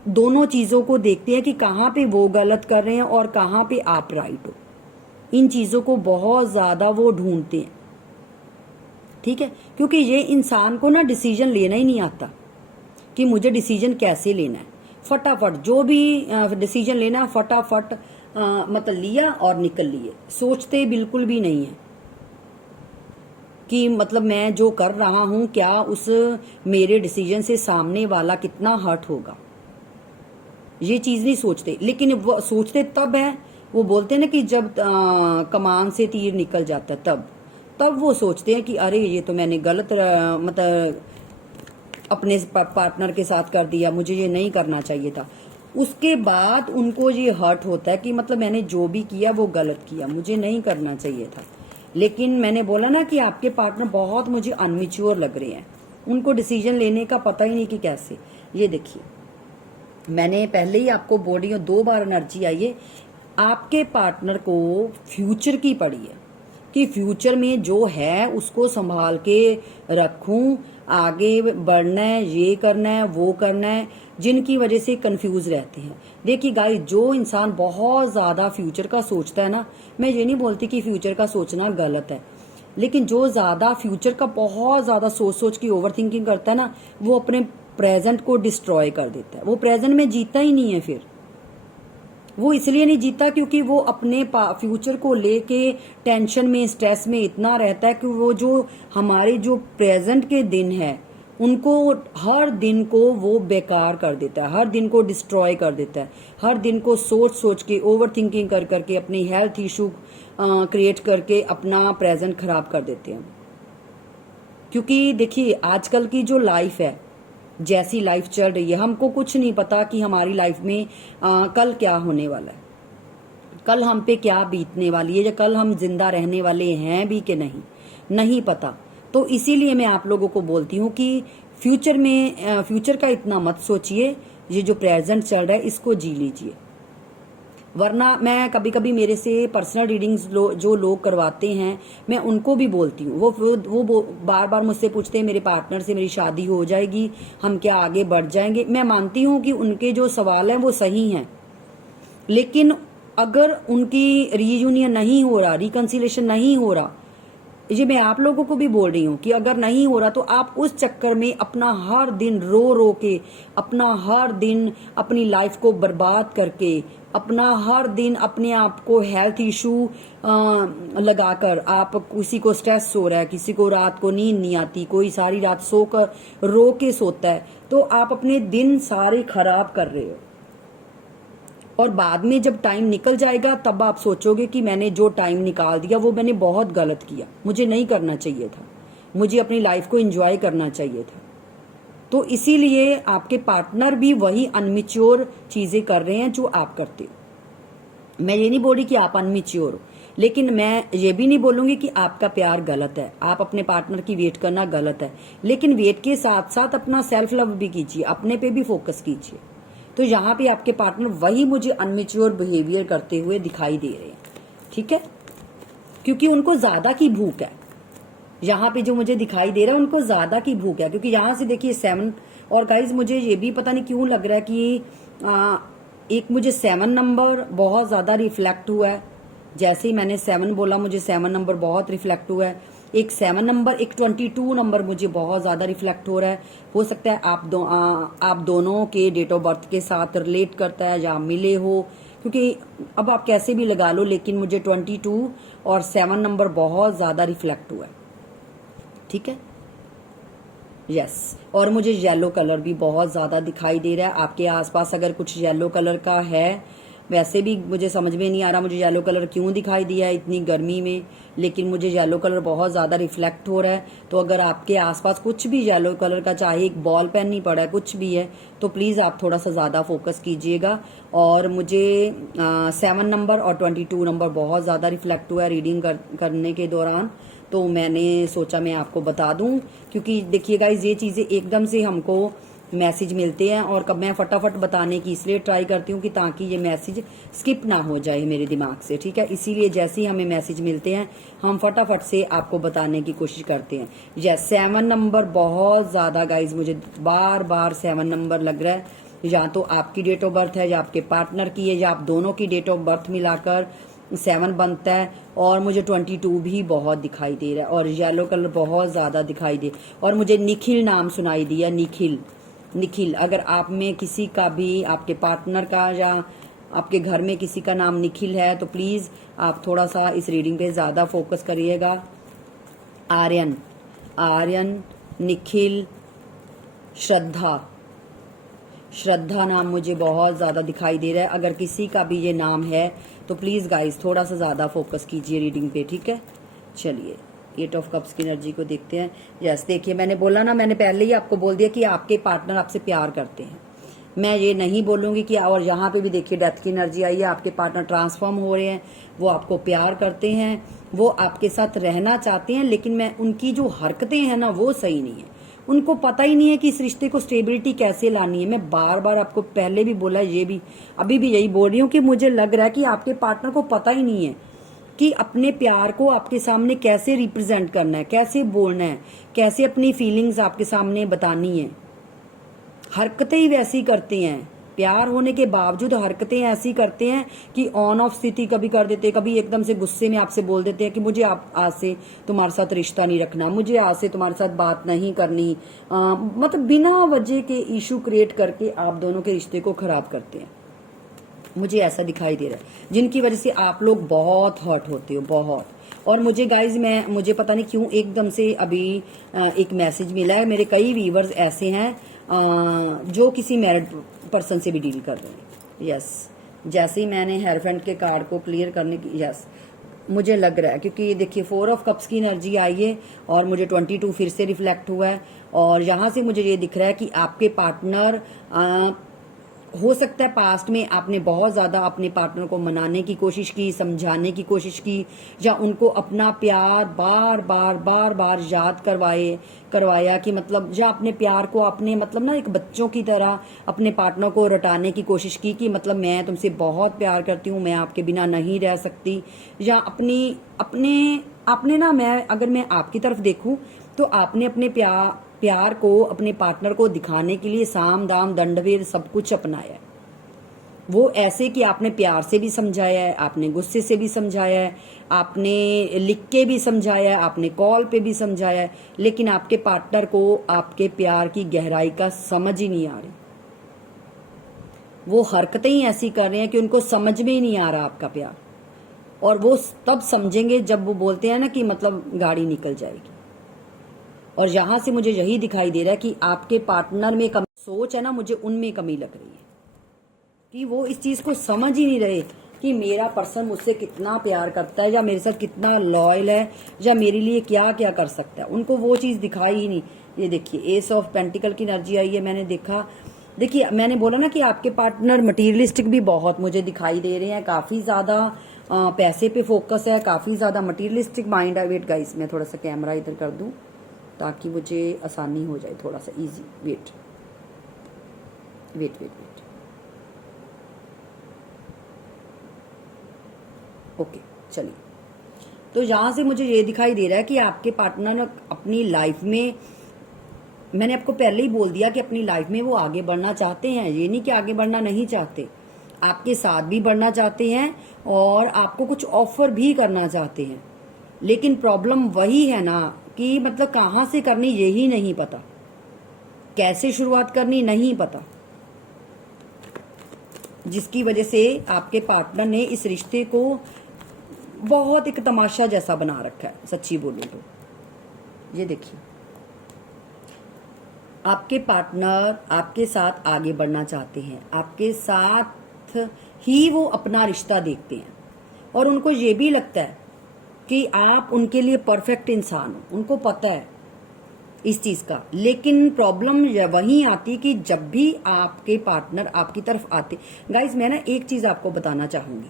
दोनों चीजों को देखते हैं कि कहाँ पे वो गलत कर रहे हैं और कहाँ पे आप राइट हो। इन चीजों को बहुत ज्यादा वो ढूंढते हैं। ठीक है, क्योंकि ये इंसान को ना डिसीजन लेना ही नहीं आता कि मुझे डिसीजन कैसे लेना है। फटाफट जो भी डिसीजन लेना है, फटाफट मतलब लिया और निकल लिए, सोचते बिल्कुल भी नहीं है कि मतलब मैं जो कर रहा हूं, क्या उस मेरे डिसीजन से सामने वाला कितना हर्ट होगा, ये चीज नहीं सोचते। लेकिन वो सोचते तब है, वो बोलते हैं ना कि जब कमान से तीर निकल जाता है, तब वो सोचते हैं कि अरे ये तो मैंने गलत मतलब अपने पार्टनर के साथ कर दिया, मुझे ये नहीं करना चाहिए था। उसके बाद उनको ये हर्ट होता है कि मतलब मैंने जो भी किया वो गलत किया, मुझे नहीं करना चाहिए था। लेकिन मैंने बोला ना कि आपके पार्टनर बहुत मुझे अनमिच्योर लग रहे हैं, उनको डिसीजन लेने का पता ही नहीं कि कैसे। ये देखिए, मैंने पहले ही आपको बॉडी में 2 बार एनर्जी आई है। आपके पार्टनर को फ्यूचर की पड़ी है कि फ्यूचर में जो है उसको संभाल के रखूं, आगे बढ़ना है, ये करना है, वो करना है, जिनकी वजह से कंफ्यूज रहते हैं। देखिए गाइस, जो इंसान बहुत ज्यादा फ्यूचर का सोचता है ना, मैं ये नहीं बोलती कि फ्यूचर का सोचना गलत है, लेकिन जो ज्यादा फ्यूचर का बहुत ज्यादा सोच के ओवर थिंकिंग करता है ना, वो अपने प्रेजेंट को डिस्ट्रॉय कर देता है। वो प्रेजेंट में जीता ही नहीं है। फिर वो इसलिए नहीं जीता क्योंकि वो अपने फ्यूचर को लेके टेंशन में, स्ट्रेस में इतना रहता है कि वो जो हमारे जो प्रेजेंट के दिन है, उनको हर दिन को वो बेकार कर देता है, हर दिन को डिस्ट्रॉय कर देता है, हर दिन को सोच के ओवर थिंकिंग कर करके अपनी हेल्थ इशू क्रिएट करके अपना प्रेजेंट खराब कर देते हैं। क्योंकि देखिए, आजकल की जो लाइफ है, जैसी लाइफ चल रही है, हमको कुछ नहीं पता कि हमारी लाइफ में कल क्या होने वाला है, कल हम पे क्या बीतने वाली है, या कल हम जिंदा रहने वाले हैं भी कि नहीं पता। तो इसीलिए मैं आप लोगों को बोलती हूँ कि फ्यूचर का इतना मत सोचिए, ये जो प्रेजेंट चल रहा है इसको जी लीजिए। वरना मैं कभी कभी मेरे से पर्सनल रीडिंग्स जो लोग करवाते हैं, मैं उनको भी बोलती हूँ, वो बार बार मुझसे पूछते हैं मेरे पार्टनर से मेरी शादी हो जाएगी, हम क्या आगे बढ़ जाएंगे। मैं मानती हूँ कि उनके जो सवाल हैं वो सही हैं, लेकिन अगर उनकी रीयूनियन नहीं हो रहा, रिकंसिलेशन नहीं हो रहा, ये मैं आप लोगों को भी बोल रही हूँ कि अगर नहीं हो रहा तो आप उस चक्कर में अपना हर दिन रो रो के, अपना हर दिन अपनी लाइफ को बर्बाद करके, अपना हर दिन अपने आप को हेल्थ इशू लगाकर, आप किसी को स्ट्रेस हो रहा है, किसी को रात को नींद नहीं आती, कोई सारी रात सोकर रो के सोता है, तो आप अपने दिन सारे खराब कर रहे हो। और बाद में जब टाइम निकल जाएगा तब आप सोचोगे कि मैंने जो टाइम निकाल दिया वो मैंने बहुत गलत किया, मुझे नहीं करना चाहिए था, मुझे अपनी लाइफ को एंजॉय करना चाहिए था। तो इसीलिए आपके पार्टनर भी वही अनमिच्योर चीजें कर रहे हैं जो आप करते हो। मैं ये नहीं बोल रही कि आप अनमिच्योर हो, लेकिन मैं ये भी नहीं बोलूंगी कि आपका प्यार गलत है, आप अपने पार्टनर की वेट करना गलत है, लेकिन वेट के साथ साथ अपना सेल्फ लव भी कीजिए, अपने पे भी फोकस कीजिए। तो यहाँ पे आपके पार्टनर वही मुझे अनमेच्योर बिहेवियर करते हुए दिखाई दे रहे हैं, ठीक है, क्योंकि उनको ज्यादा की भूख है। यहाँ पे जो मुझे दिखाई दे रहा है उनको ज्यादा की भूख है, क्योंकि यहाँ से देखिए 7, और गाइज मुझे ये भी पता नहीं क्यों लग रहा है कि एक मुझे 7 नंबर बहुत ज्यादा रिफ्लेक्ट हुआ है। जैसे ही मैंने 7 बोला मुझे 7 नंबर बहुत रिफ्लेक्ट हुआ है। एक 7 नंबर, एक 22 नंबर मुझे बहुत ज्यादा रिफ्लेक्ट हो रहा है। हो सकता है आप दोनों के डेट ऑफ बर्थ के साथ रिलेट करता है या मिले हो, क्योंकि अब आप कैसे भी लगा लो, लेकिन मुझे 22 और 7 नंबर बहुत ज्यादा रिफ्लेक्ट हुआ है, ठीक है, यस। और मुझे येलो कलर भी बहुत ज्यादा दिखाई दे रहा है। आपके आसपास अगर कुछ येलो कलर का है, वैसे भी मुझे समझ में नहीं आ रहा मुझे येलो कलर क्यों दिखाई दिया है इतनी गर्मी में, लेकिन मुझे येलो कलर बहुत ज्यादा रिफ्लेक्ट हो रहा है। तो अगर आपके आसपास कुछ भी येलो कलर का, चाहे एक बॉल पेन नहीं पड़ा है, कुछ भी है, तो प्लीज आप थोड़ा सा ज्यादा फोकस कीजिएगा। और मुझे 7 नंबर और 22 नंबर बहुत ज्यादा रिफ्लेक्ट हुआ है रीडिंग करने के दौरान, तो मैंने सोचा मैं आपको बता दूं, क्योंकि देखिए गाइज ये चीजें एकदम से हमको मैसेज मिलते हैं, और कब मैं फटाफट बताने की इसलिए ट्राई करती हूँ कि ताकि ये मैसेज स्किप ना हो जाए मेरे दिमाग से, ठीक है। इसीलिए जैसे ही हमें मैसेज मिलते हैं हम फटाफट से आपको बताने की कोशिश करते हैं। यस, 7 नंबर बहुत ज्यादा गाइज मुझे बार बार 7 नंबर लग रहा है, या तो आपकी डेट ऑफ बर्थ है या आपके पार्टनर की है, या आप दोनों की डेट ऑफ बर्थ मिलाकर 7 बनता है। और मुझे 22 भी बहुत दिखाई दे रहा है, और येलो कलर बहुत ज्यादा दिखाई दे, और मुझे निखिल नाम सुनाई दिया, निखिल। अगर आप में किसी का भी, आपके पार्टनर का या आपके घर में किसी का नाम निखिल है, तो प्लीज आप थोड़ा सा इस रीडिंग पे ज्यादा फोकस करिएगा। आर्यन, निखिल, श्रद्धा नाम मुझे बहुत ज्यादा दिखाई दे रहा है। अगर किसी का भी ये नाम है तो प्लीज गाइस थोड़ा सा ज्यादा फोकस कीजिए रीडिंग पे, ठीक है। चलिए 8 ऑफ कप्स की एनर्जी को देखते हैं। यस, देखिए मैंने बोला ना, मैंने पहले ही आपको बोल दिया कि आपके पार्टनर आपसे प्यार करते हैं। मैं ये नहीं बोलूंगी कि, और यहाँ पे भी देखिए डेथ की एनर्जी आई है, आपके पार्टनर ट्रांसफॉर्म हो रहे हैं, वो आपको प्यार करते हैं, वो आपके साथ रहना चाहते हैं, लेकिन मैं उनकी जो हरकतें हैं ना वो सही नहीं है। उनको पता ही नहीं है कि इस रिश्ते को स्टेबिलिटी कैसे लानी है। मैं बार बार आपको पहले भी बोला, ये भी अभी भी यही बोल रही हूँ कि मुझे लग रहा है कि आपके पार्टनर को पता ही नहीं है कि अपने प्यार को आपके सामने कैसे रिप्रेजेंट करना है, कैसे बोलना है, कैसे अपनी फीलिंग्स आपके सामने बतानी है। हरकतें ही वैसी करते हैं, प्यार होने के बावजूद हरकतें ऐसी करते हैं कि ऑन ऑफ स्थिति कभी कर देते हैं, कभी एकदम से गुस्से में आपसे बोल देते हैं कि मुझे आप आज से तुम्हारे साथ रिश्ता नहीं रखना, मुझे आज से तुम्हारे साथ बात नहीं करनी, मतलब बिना वजह के इशू क्रिएट करके आप दोनों के रिश्ते को खराब करते हैं। मुझे ऐसा दिखाई दे रहा है, जिनकी वजह से आप लोग बहुत हर्ट होते हो, बहुत। और मुझे गाइज मुझे पता नहीं क्यों एकदम से अभी एक मैसेज मिला है। मेरे कई व्यूवर्स ऐसे हैं जो किसी मैरिड पर्सन से भी डील कर रहे हैं। यस, जैसे ही मैंने हेयरफेंट के कार्ड को क्लियर करने की, यस मुझे लग रहा है, क्योंकि देखिए 4 ऑफ कप्स की एनर्जी आई है और मुझे 22 फिर से रिफ्लेक्ट हुआ है। और यहाँ से मुझे ये दिख रहा है कि आपके पार्टनर हो सकता है पास्ट में आपने बहुत ज़्यादा अपने पार्टनर को मनाने की कोशिश की, समझाने की कोशिश की, या उनको अपना प्यार बार बार बार बार याद करवाया कि मतलब, या अपने प्यार को अपने मतलब ना एक बच्चों की तरह अपने पार्टनर को रटाने की कोशिश की कि मतलब मैं तुमसे बहुत प्यार करती हूँ, मैं आपके बिना नहीं रह सकती। या अपनी अपने आपने ना, मैं आपकी तरफ देखूँ तो आपने अपने प्यार को अपने पार्टनर को दिखाने के लिए साम दाम दंडभेद सब कुछ अपनाया है। वो ऐसे कि आपने प्यार से भी समझाया है, आपने गुस्से से भी समझाया है, आपने लिख के भी समझाया है, आपने कॉल पे भी समझाया है, लेकिन आपके पार्टनर को आपके प्यार की गहराई का समझ ही नहीं आ रही। वो हरकतें ही ऐसी कर रहे हैं कि उनको समझ में ही नहीं आ रहा आपका प्यार। और वो तब समझेंगे जब वो बोलते हैं ना कि मतलब गाड़ी निकल जाएगी। और यहां से मुझे यही दिखाई दे रहा है कि आपके पार्टनर में कमी सोच है ना, मुझे उनमें कमी लग रही है कि वो इस चीज को समझ ही नहीं रहे कि मेरा पर्सन मुझसे कितना प्यार करता है, या मेरे साथ कितना लॉयल है, या मेरे लिए क्या क्या कर सकता है। उनको वो चीज दिखाई ही नहीं। ये देखिए, एस ऑफ पेंटिकल की एनर्जी आई है। मैंने देखा, देखिए मैंने बोला ना कि आपके पार्टनर मटीरियलिस्टिक भी बहुत मुझे दिखाई दे रहे हैं, काफी ज्यादा पैसे पे फोकस है, काफी ज्यादा मटीरियलिस्टिक माइंड है। वेट गाइस, मैं थोड़ा सा कैमरा इधर कर दूं ताकि मुझे आसानी हो जाए, थोड़ा सा easy. Wait wait wait wait, okay चलिए। तो यहां से मुझे ये दिखाई दे रहा है कि आपके पार्टनर अपनी लाइफ में, मैंने आपको पहले ही बोल दिया कि अपनी लाइफ में वो आगे बढ़ना चाहते हैं। ये नहीं कि आगे बढ़ना नहीं चाहते, आपके साथ भी बढ़ना चाहते हैं और आपको कुछ ऑफर भी करना चाहते हैं। लेकिन प्रॉब्लम वही है ना कि मतलब कहाँ से करनी यही नहीं पता, कैसे शुरुआत करनी नहीं पता, जिसकी वजह से आपके पार्टनर ने इस रिश्ते को बहुत एक तमाशा जैसा बना रखा है। सच्ची बोलूं तो ये देखिए, आपके पार्टनर आपके साथ आगे बढ़ना चाहते हैं, आपके साथ ही वो अपना रिश्ता देखते हैं, और उनको ये भी लगता है कि आप उनके लिए परफेक्ट इंसान हो। उनको पता है इस चीज का। लेकिन प्रॉब्लम वहीं आती कि जब भी आपके पार्टनर आपकी तरफ आते, गाइज मैं ना एक चीज आपको बताना चाहूंगी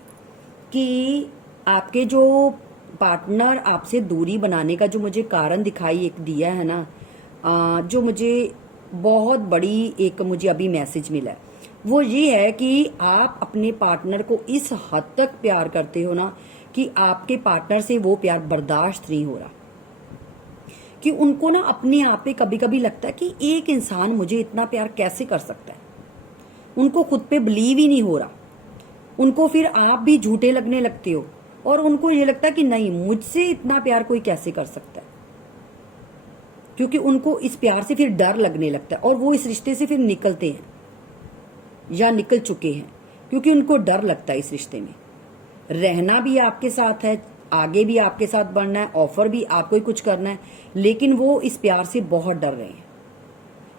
कि आपके जो पार्टनर आपसे दूरी बनाने का जो मुझे कारण दिखाई एक दिया है ना, जो मुझे बहुत बड़ी एक मुझे अभी मैसेज मिला है, वो ये है कि आप अपने पार्टनर को इस हद तक प्यार करते हो ना कि आपके पार्टनर से वो प्यार बर्दाश्त नहीं हो रहा, कि उनको ना अपने आप पे कभी कभी लगता है कि एक इंसान मुझे इतना प्यार कैसे कर सकता है। उनको खुद पे बिलीव ही नहीं हो रहा। उनको फिर आप भी झूठे लगने लगते हो, और उनको ये लगता है कि नहीं, मुझसे इतना प्यार कोई कैसे कर सकता है, क्योंकि उनको इस प्यार से फिर डर लगने लगता है, और वो इस रिश्ते से फिर निकलते हैं या निकल चुके हैं, क्योंकि उनको डर लगता है इस रिश्ते में रहना भी आपके साथ है, आगे भी आपके साथ बढ़ना है, ऑफर भी आपको ही कुछ करना है, लेकिन वो इस प्यार से बहुत डर रहे हैं।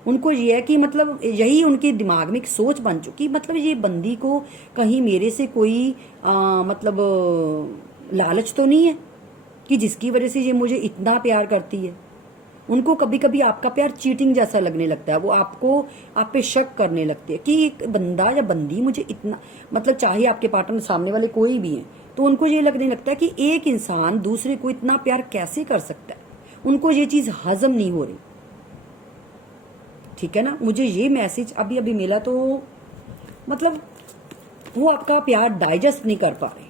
उनको ये है कि मतलब यही उनके दिमाग में एक सोच बन चुकी, मतलब ये बंदी को कहीं मेरे से कोई मतलब लालच तो नहीं है कि जिसकी वजह से ये मुझे इतना प्यार करती है। उनको कभी कभी आपका प्यार चीटिंग जैसा लगने लगता है। वो आप पे शक करने लगते हैं कि एक बंदा या बंदी मुझे इतना, मतलब चाहे आपके पार्टनर सामने वाले कोई भी हैं, तो उनको ये लगने लगता है कि एक इंसान दूसरे को इतना प्यार कैसे कर सकता है। उनको ये चीज हजम नहीं हो रही। ठीक है ना, मुझे ये मैसेज अभी अभी मिला, तो मतलब वो आपका प्यार डाइजेस्ट नहीं कर पा रहे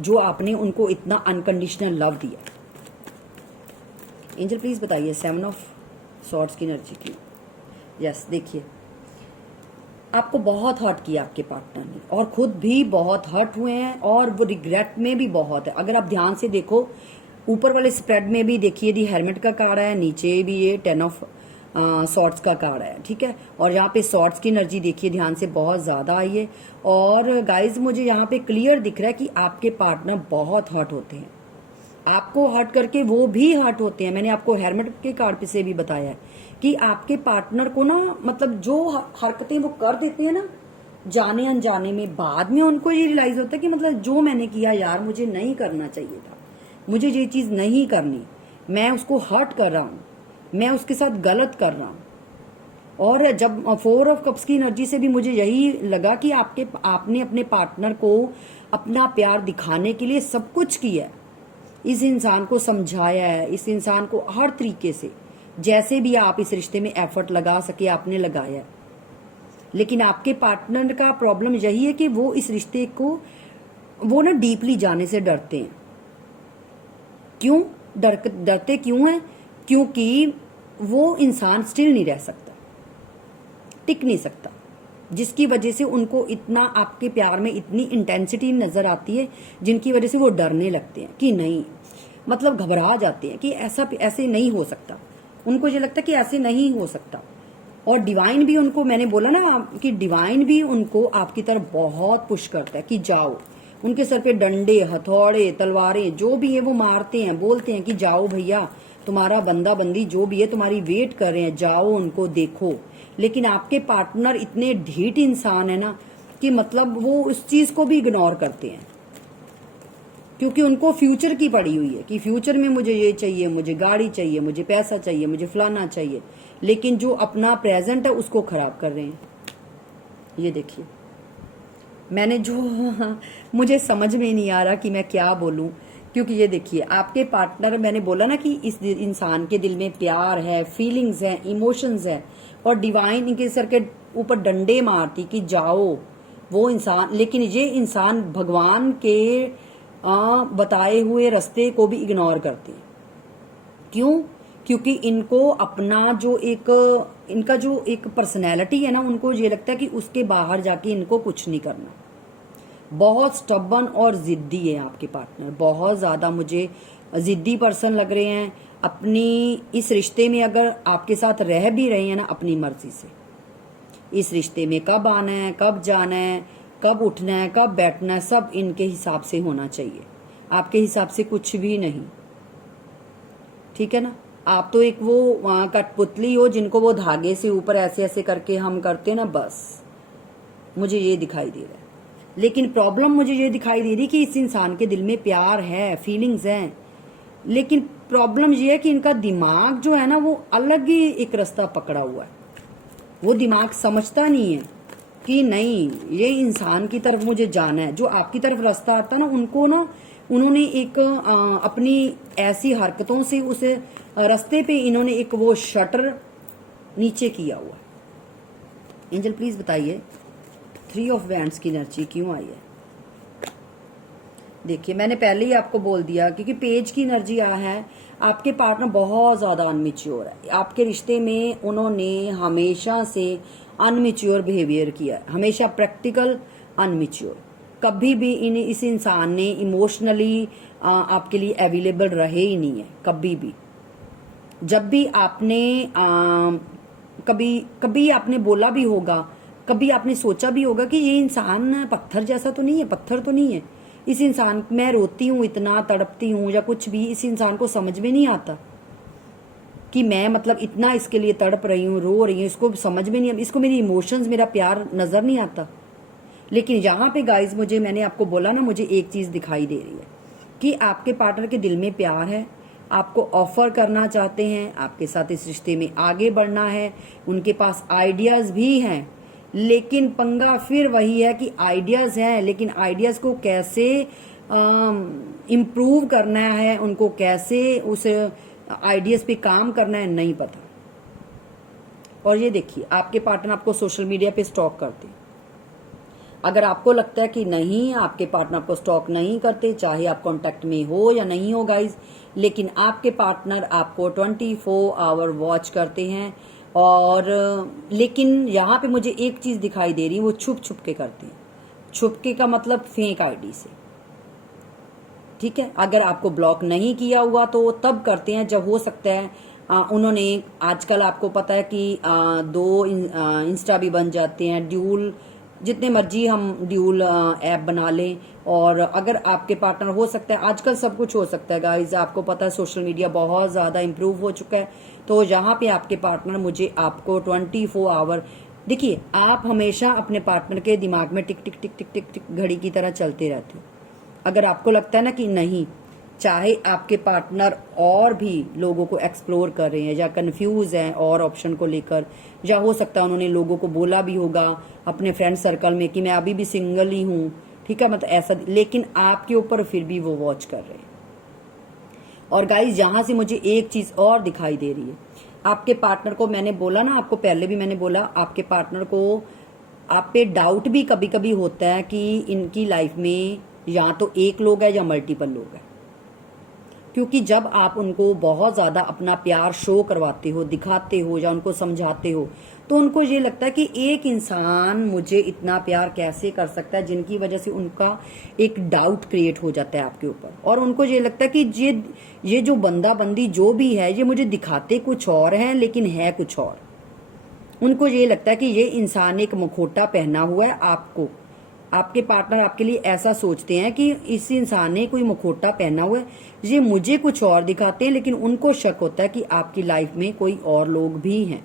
जो आपने उनको इतना अनकंडीशनल लव दिया। एंजल प्लीज बताइए 7 ऑफ सॉर्ड्स की एनर्जी की। यस, देखिए आपको बहुत हर्ट किया आपके पार्टनर ने, और खुद भी बहुत हर्ट हुए हैं, और वो रिग्रेट में भी बहुत है। अगर आप ध्यान से देखो, ऊपर वाले स्प्रेड में भी देखिए दी हेलमेट का कार्ड है, नीचे भी ये 10 ऑफ सॉर्ड्स का कार्ड है। ठीक है, और यहाँ पे सॉर्ड्स की एनर्जी देखिए ध्यान से, बहुत ज्यादा आई है। और गाइज मुझे यहाँ पे क्लियर दिख रहा है कि आपके पार्टनर बहुत हर्ट होते हैं, आपको हर्ट करके वो भी हर्ट होते हैं। मैंने आपको हेलमेट के कार्ड पे से भी बताया है कि आपके पार्टनर को ना, मतलब जो हरकतें वो कर देते हैं ना जाने अनजाने में, बाद में उनको ये रियलाइज होता है कि मतलब जो मैंने किया यार, मुझे नहीं करना चाहिए था, मुझे ये चीज नहीं करनी, मैं उसको हर्ट कर रहा हूं, मैं उसके साथ गलत कर रहा हूं। और जब 4 ऑफ कप्स की एनर्जी से भी मुझे यही लगा कि आपने अपने पार्टनर को अपना प्यार दिखाने के लिए सब कुछ किया है, इस इंसान को समझाया है, इस इंसान को हर तरीके से जैसे भी आप इस रिश्ते में एफर्ट लगा सके आपने लगाया है। लेकिन आपके पार्टनर का प्रॉब्लम यही है कि वो इस रिश्ते को वो ना डीपली जाने से डरते हैं। क्यों डरते क्यों हैं? क्योंकि वो इंसान स्टिल नहीं रह सकता, टिक नहीं सकता, जिसकी वजह से उनको इतना आपके प्यार में इतनी इंटेंसिटी नजर आती है, जिनकी वजह से वो डरने लगते हैं कि नहीं, मतलब घबरा जाते हैं कि ऐसे नहीं हो सकता। उनको ये लगता है कि ऐसे नहीं हो सकता। और डिवाइन भी उनको, मैंने बोला ना कि डिवाइन भी उनको आपकी तरफ बहुत पुश करता है कि जाओ। उनके सर पे डंडे, हथौड़े, तलवारें जो भी है वो मारते हैं, बोलते हैं कि जाओ भैया, तुम्हारा बंदा बंदी जो भी है तुम्हारी वेट कर रहे हैं, जाओ उनको देखो। लेकिन आपके पार्टनर इतने ढीठ इंसान है ना कि मतलब वो उस चीज को भी इग्नोर करते हैं, क्योंकि उनको फ्यूचर की पड़ी हुई है कि फ्यूचर में मुझे ये चाहिए, मुझे गाड़ी चाहिए, मुझे पैसा चाहिए, मुझे फलाना चाहिए। लेकिन जो अपना प्रेजेंट है उसको खराब कर रहे हैं। ये देखिए, मैंने जो मुझे समझ में नहीं आ रहा कि मैं क्या बोलूं, क्योंकि ये देखिए आपके पार्टनर, मैंने बोला ना कि इस इंसान के दिल में प्यार है, फीलिंग्स है, इमोशंस है, और डिवाइन इनके सर के ऊपर डंडे मारती कि जाओ वो इंसान। लेकिन ये इंसान भगवान के बताए हुए रास्ते को भी इग्नोर करते हैं। क्यों? क्योंकि इनको अपना जो इनका जो एक पर्सनैलिटी है ना, उनको ये लगता है कि उसके बाहर जाके इनको कुछ नहीं करना। बहुत स्टबन और जिद्दी है आपके पार्टनर, बहुत ज्यादा मुझे जिद्दी पर्सन लग रहे हैं। अपनी इस रिश्ते में अगर आपके साथ रह भी रहे हैं ना, अपनी मर्जी से इस रिश्ते में कब आना है, कब जाना है, कब उठना है, कब बैठना है, सब इनके हिसाब से होना चाहिए, आपके हिसाब से कुछ भी नहीं। ठीक है ना? आप तो एक वो कठपुतली हो जिनको वो धागे से ऊपर ऐसे ऐसे करके हम करते ना, बस मुझे ये दिखाई दे रहा है। लेकिन प्रॉब्लम मुझे ये दिखाई दे रही कि इस इंसान के दिल में प्यार है, फीलिंग्स हैं, लेकिन प्रॉब्लम ये है कि इनका दिमाग जो है ना वो अलग ही एक रास्ता पकड़ा हुआ है। वो दिमाग समझता नहीं है कि नहीं, ये इंसान की तरफ मुझे जाना है। जो आपकी तरफ रास्ता आता है ना, उनको ना उन्होंने एक अपनी ऐसी हरकतों से उस रास्ते पे इन्होंने एक वो शटर नीचे किया हुआ। एंजल प्लीज बताइए 3 ऑफ वैंड्स की एनर्जी क्यों आई है? देखिए, मैंने पहले ही आपको बोल दिया, क्योंकि पेज की एनर्जी आया है। आपके पार्टनर बहुत ज्यादा अनमिच्योर है। आपके रिश्ते में उन्होंने हमेशा से अनमिच्योर बिहेवियर किया है, हमेशा प्रैक्टिकल अनमिच्योर। कभी भी इस इंसान ने इमोशनली आपके लिए अवेलेबल रहे ही नहीं है, कभी भी। जब भी आपने कभी आपने बोला भी होगा, कभी आपने सोचा भी होगा कि ये इंसान पत्थर जैसा तो नहीं है, पत्थर तो नहीं है, इस इंसान, मैं रोती हूँ इतना, तड़पती हूँ या कुछ भी, इस इंसान को समझ में नहीं आता कि मैं मतलब इतना इसके लिए तड़प रही हूँ, रो रही हूँ, इसको समझ में नहीं, इसको मेरी इमोशंस, मेरा प्यार नजर नहीं आता। लेकिन यहाँ पे गाइज मैंने आपको बोला ना, मुझे एक चीज दिखाई दे रही है कि आपके पार्टनर के दिल में प्यार है, आपको ऑफर करना चाहते हैं, आपके साथ इस रिश्ते में आगे बढ़ना है, उनके पास आइडियाज भी हैं। लेकिन पंगा फिर वही है कि आइडियाज हैं, लेकिन आइडियाज को कैसे इम्प्रूव करना है, उनको कैसे उस आइडियाज पे काम करना है, नहीं पता। और ये देखिए, आपके पार्टनर आपको सोशल मीडिया पे स्टॉक करते हैं। अगर आपको लगता है कि नहीं, आपके पार्टनर आपको स्टॉक नहीं करते, चाहे आप कांटेक्ट में हो या नहीं हो गाइज, लेकिन आपके पार्टनर आपको 24 आवर वॉच करते हैं। और लेकिन यहाँ पे मुझे एक चीज दिखाई दे रही है, वो छुप छुप के करते हैं। छुपके का मतलब फेक आईडी से। ठीक है, अगर आपको ब्लॉक नहीं किया हुआ तो तब करते हैं जब हो सकता है उन्होंने, आजकल आपको पता है कि 2 इंस्टा भी बन जाते हैं, ड्यूल, जितने मर्जी हम ड्यूल ऐप बना लें। और अगर आपके पार्टनर, हो सकता है, आजकल सब कुछ हो सकता है गाइज, आपको पता है सोशल मीडिया बहुत ज्यादा इम्प्रूव हो चुका है। तो यहाँ पे आपके पार्टनर मुझे आपको 24 आवर, देखिए आप हमेशा अपने पार्टनर के दिमाग में टिक टिक टिक टिक टिक टिक घड़ी की तरह चलते रहते हो। अगर आपको लगता है ना कि नहीं, चाहे आपके पार्टनर और भी लोगों को एक्सप्लोर कर रहे हैं या कंफ्यूज हैं और ऑप्शन को लेकर, या हो सकता है उन्होंने लोगों को बोला भी होगा अपने फ्रेंड सर्कल में कि मैं अभी भी सिंगल ही हूँ, ठीक है, मतलब ऐसा, लेकिन आपके ऊपर फिर भी वो वॉच कर रहे हैं। और गाइज यहाँ से मुझे एक चीज और दिखाई दे रही है, आपके पार्टनर को, मैंने बोला ना आपको पहले भी मैंने बोला, आपके पार्टनर को आप पे डाउट भी कभी कभी होता है कि इनकी लाइफ में या तो एक लोग है या मल्टीपल लोग है। क्योंकि जब आप उनको बहुत ज्यादा अपना प्यार शो करवाते हो, दिखाते हो या उनको समझाते हो, तो उनको ये लगता है कि एक इंसान मुझे इतना प्यार कैसे कर सकता है, जिनकी वजह से उनका एक डाउट क्रिएट हो जाता है आपके ऊपर। और उनको ये लगता है कि ये जो बंदा बंदी जो भी है, ये मुझे दिखाते कुछ और हैं लेकिन है कुछ और। उनको ये लगता है कि ये इंसान एक मुखौटा पहना हुआ है आपको, आपके पार्टनर आपके लिए ऐसा सोचते हैं कि इस इंसान ने कोई मुखौटा पहना हुआ है, ये मुझे कुछ और दिखाते हैं, लेकिन उनको शक होता है कि आपकी लाइफ में कोई और लोग भी हैं।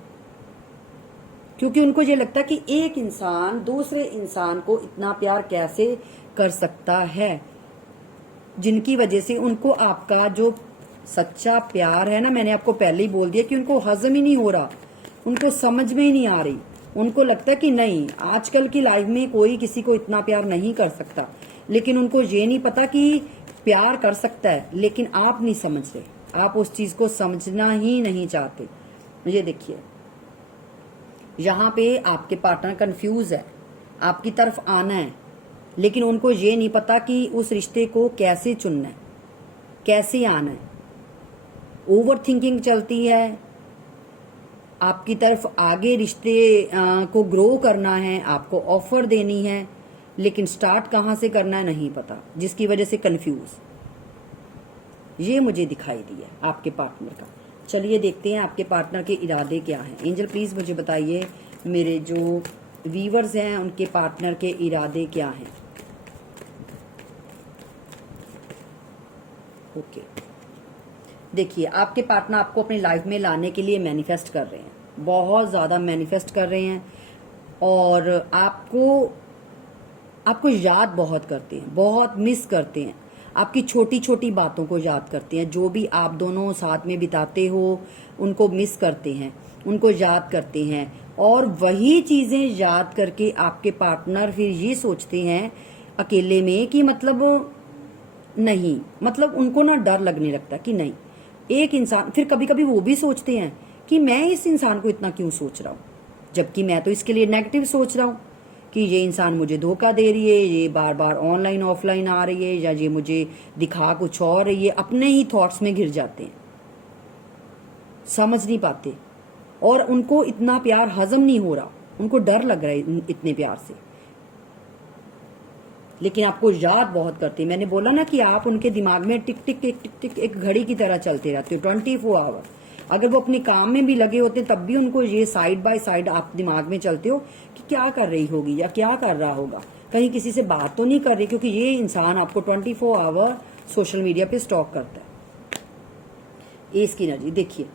क्योंकि उनको ये लगता है कि एक इंसान दूसरे इंसान को इतना प्यार कैसे कर सकता है, जिनकी वजह से उनको आपका जो सच्चा प्यार है ना, मैंने आपको पहले ही बोल दिया कि उनको हजम ही नहीं हो रहा, उनको समझ में ही नहीं आ रही। उनको लगता है कि नहीं, आजकल की लाइफ में कोई किसी को इतना प्यार नहीं कर सकता, लेकिन उनको ये नहीं पता कि प्यार कर सकता है, लेकिन आप नहीं समझ रहे, आप उस चीज को समझना ही नहीं चाहते। ये देखिए, यहाँ पे आपके पार्टनर कंफ्यूज है, आपकी तरफ आना है, लेकिन उनको ये नहीं पता कि उस रिश्ते को कैसे चुनना है, कैसे आना है। ओवर थिंकिंग चलती है, आपकी तरफ आगे रिश्ते को ग्रो करना है, आपको ऑफर देनी है, लेकिन स्टार्ट कहाँ से करना है नहीं पता, जिसकी वजह से कंफ्यूज। ये मुझे दिखाई दिया आपके पार्टनर का। चलिए देखते हैं आपके पार्टनर के इरादे क्या हैं। एंजल प्लीज मुझे बताइए, मेरे जो व्यूअर्स हैं उनके पार्टनर के इरादे क्या हैं। ओके, देखिए आपके पार्टनर आपको अपनी लाइफ में लाने के लिए मैनिफेस्ट कर रहे हैं, बहुत ज्यादा मैनिफेस्ट कर रहे हैं, और आपको याद बहुत करते हैं, बहुत मिस करते हैं, आपकी छोटी छोटी बातों को याद करते हैं, जो भी आप दोनों साथ में बिताते हो उनको मिस करते हैं, उनको याद करते हैं। और वही चीजें याद करके आपके पार्टनर फिर ये सोचते हैं अकेले में कि मतलब नहीं, मतलब उनको ना डर लगने लगता कि नहीं, एक इंसान, फिर कभी कभी वो भी सोचते हैं कि मैं इस इंसान को इतना क्यों सोच रहा हूँ, जबकि मैं तो इसके लिए नेगेटिव सोच रहा हूँ कि ये इंसान मुझे धोखा दे रही है, ये बार बार ऑनलाइन ऑफलाइन आ रही है, या ये मुझे दिखा कुछ और रही है। अपने ही थॉट्स में घिर जाते हैं, समझ नहीं पाते, और उनको इतना प्यार हजम नहीं हो रहा, उनको डर लग रहा है इतने प्यार से, लेकिन आपको याद बहुत करते हैं। मैंने बोला ना कि आप उनके दिमाग में टिक टिक टिक टिक टिक एक घड़ी की तरह चलते रहते हो 24 आवर। अगर वो अपने काम में भी लगे होते तब भी उनको ये साइड बाय साइड आप दिमाग में चलते हो कि क्या कर रही होगी या क्या कर रहा होगा, कहीं किसी से बात तो नहीं कर रही, क्योंकि ये इंसान आपको 24 आवर सोशल मीडिया पे स्टॉक करता है। एस की एनर्जी देखिए,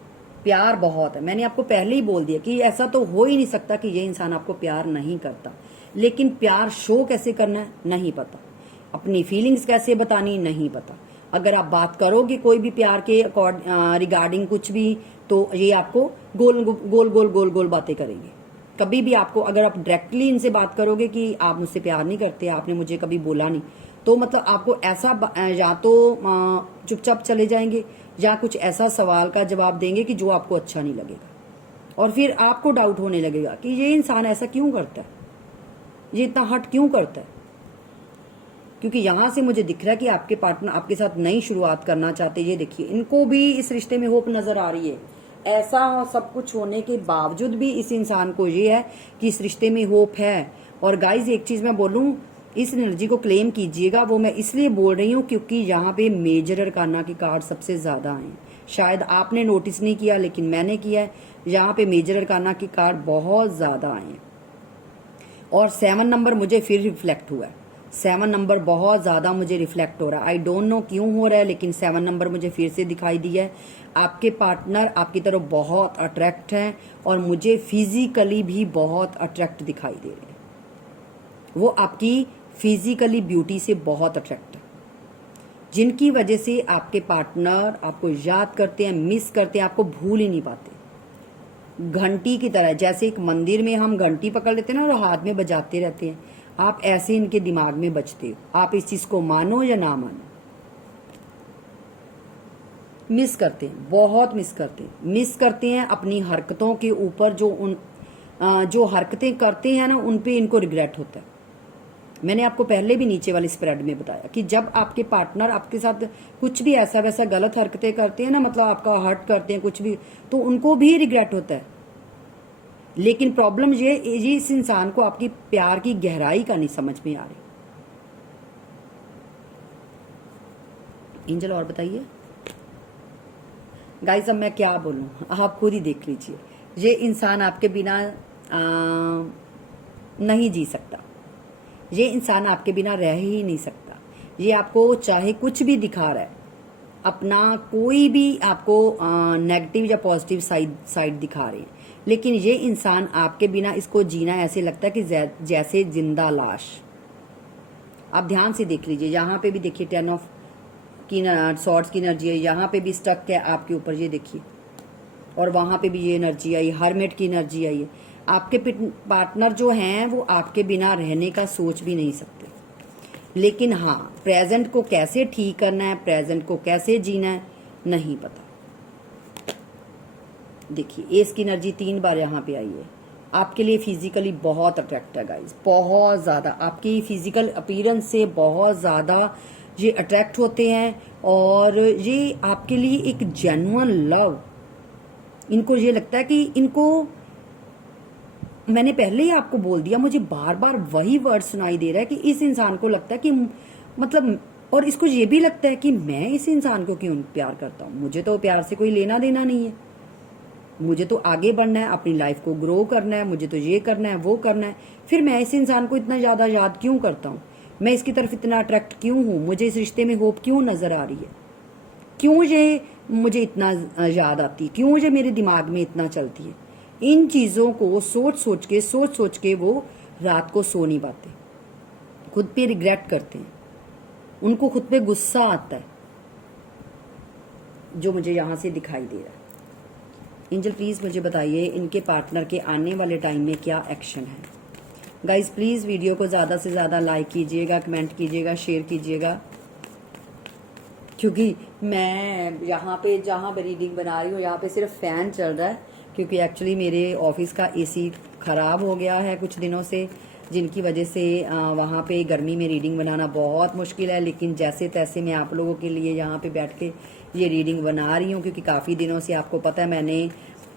प्यार बहुत है, मैंने आपको पहले ही बोल दिया कि ऐसा तो हो ही नहीं सकता कि ये इंसान आपको प्यार नहीं करता, लेकिन प्यार शो कैसे करना है नहीं पता, अपनी फीलिंग्स कैसे बतानी नहीं पता। अगर आप बात करोगे कोई भी प्यार के रिगार्डिंग कुछ भी, तो ये आपको गोल गोल गोल गोल गोल बातें करेंगे। कभी भी आपको, अगर आप डायरेक्टली इनसे बात करोगे कि आप मुझसे प्यार नहीं करते, आपने मुझे कभी बोला नहीं, तो मतलब आपको ऐसा या तो चुपचाप चले जाएंगे, या कुछ ऐसा सवाल का जवाब देंगे कि जो आपको अच्छा नहीं लगेगा, और फिर आपको डाउट होने लगेगा कि ये इंसान ऐसा क्यों करता है, ये इतना हट क्यों करता है। क्योंकि यहां से मुझे दिख रहा है कि आपके पार्टनर आपके साथ नई शुरुआत करना चाहते हैं। ये देखिए, इनको भी इस रिश्ते में होप नजर आ रही है। ऐसा सब कुछ होने के बावजूद भी इस इंसान को ये है कि इस रिश्ते में होप है। और गाइज एक चीज मैं बोलूं, इस एनर्जी को क्लेम कीजिएगा, वो मैं इसलिए बोल रही हूँ क्योंकि यहाँ पे मेजर अरकाना के कार्ड सबसे ज्यादा हैं। शायद आपने नोटिस नहीं किया, लेकिन मैंने किया है, यहाँ पे मेजर अरकाना के कार्ड बहुत ज्यादा आए हैं। और 7 नंबर मुझे फिर रिफ्लेक्ट हुआ है, 7 नंबर बहुत ज्यादा मुझे रिफ्लेक्ट हो रहा है। आई डोंट नो क्यों हो रहा है, लेकिन 7 नंबर मुझे फिर से दिखाई दिया है। आपके पार्टनर आपकी तरफ बहुत अट्रैक्ट हैं, और मुझे फिजिकली भी बहुत अट्रैक्ट दिखाई दे रहे हैं। वो आपकी फिजिकली ब्यूटी से बहुत अट्रैक्ट है। जिनकी वजह से आपके पार्टनर आपको याद करते हैं, मिस करते हैं, आपको भूल ही नहीं पाते। घंटी की तरह, जैसे एक मंदिर में हम घंटी पकड़ लेते हैं ना और हाथ में बजाते रहते हैं, आप ऐसे इनके दिमाग में बजते हो। आप इस चीज को मानो या ना मानो, मिस करते हैं, बहुत मिस करते हैं। मिस करते हैं अपनी हरकतों के ऊपर, जो हरकतें करते हैं ना उन पे इनको रिग्रेट होता है। मैंने आपको पहले भी नीचे वाली स्प्रेड में बताया कि जब आपके पार्टनर आपके साथ कुछ भी ऐसा वैसा गलत हरकतें करते हैं ना, मतलब आपका हर्ट करते हैं कुछ भी, तो उनको भी रिग्रेट होता है। लेकिन प्रॉब्लम ये इस इंसान को आपकी प्यार की गहराई का नहीं समझ में आ रही। एंजल और बताइए गाइस, अब मैं क्या बोलूं, आप खुद ही देख लीजिए। ये इंसान आपके बिना नहीं जी सकता, ये इंसान आपके बिना रह ही नहीं सकता। ये आपको चाहे कुछ भी दिखा रहा है, अपना कोई भी आपको नेगेटिव या पॉजिटिव साइड दिखा रहे हैं, लेकिन ये इंसान आपके बिना इसको जीना ऐसे लगता है कि जैसे जिंदा लाश। आप ध्यान से देख लीजिए, यहाँ पे भी देखिए 10 ऑफ की सॉर्ड्स की एनर्जी है, यहाँ पे भी स्टक है आपके ऊपर, ये देखिए, और वहां पे भी ये एनर्जी आई, हरमेट की एनर्जी आई है। आपके पार्टनर जो हैं वो आपके बिना रहने का सोच भी नहीं सकते, लेकिन हाँ, प्रेजेंट को कैसे ठीक करना है, प्रेजेंट को कैसे जीना है, नहीं पता। देखिए एस की एनर्जी 3 बार यहाँ पे आई है। आपके लिए फिजिकली बहुत अट्रैक्ट है गाइज, बहुत ज्यादा। आपकी फिजिकल अपीयरेंस से बहुत ज्यादा ये अट्रैक्ट होते हैं, और ये आपके लिए एक जेन्युइन लव, इनको ये लगता है कि इनको, मैंने पहले ही आपको बोल दिया, मुझे बार बार वही वर्ड सुनाई दे रहा है कि इस इंसान को लगता है कि मतलब, और इसको ये भी लगता है कि मैं इस इंसान को क्यों प्यार करता हूँ, मुझे तो प्यार से कोई लेना देना नहीं है, मुझे तो आगे बढ़ना है, अपनी लाइफ को ग्रो करना है, मुझे तो ये करना है वो करना है, फिर मैं इस इंसान को इतना ज्यादा याद क्यों करता हूँ, मैं इसकी तरफ इतना अट्रैक्ट क्यों हूँ, मुझे इस रिश्ते में होप क्यों नजर आ रही है, क्यों ये मुझे इतना याद आती, क्यों ये मेरे दिमाग में इतना चलती है। इन चीजों को सोच सोच के वो रात को सो नहीं पाते, खुद पे रिग्रेट करते हैं, उनको खुद पे गुस्सा आता है, जो मुझे यहां से दिखाई दे रहा है। एंजल प्लीज मुझे बताइए इनके पार्टनर के आने वाले टाइम में क्या एक्शन है। गाइज प्लीज वीडियो को ज्यादा से ज्यादा लाइक कीजिएगा, कमेंट कीजिएगा, शेयर कीजिएगा, क्योंकि मैं यहाँ पे जहाँ रीडिंग बना रही हूँ यहाँ पे सिर्फ फैन चल रहा है, क्योंकि एक्चुअली मेरे ऑफिस का एसी खराब हो गया है कुछ दिनों से, जिनकी वजह से वहाँ पे गर्मी में रीडिंग बनाना बहुत मुश्किल है। लेकिन जैसे तैसे मैं आप लोगों के लिए यहाँ पे बैठ के ये रीडिंग बना रही हूँ, क्योंकि काफ़ी दिनों से आपको पता है मैंने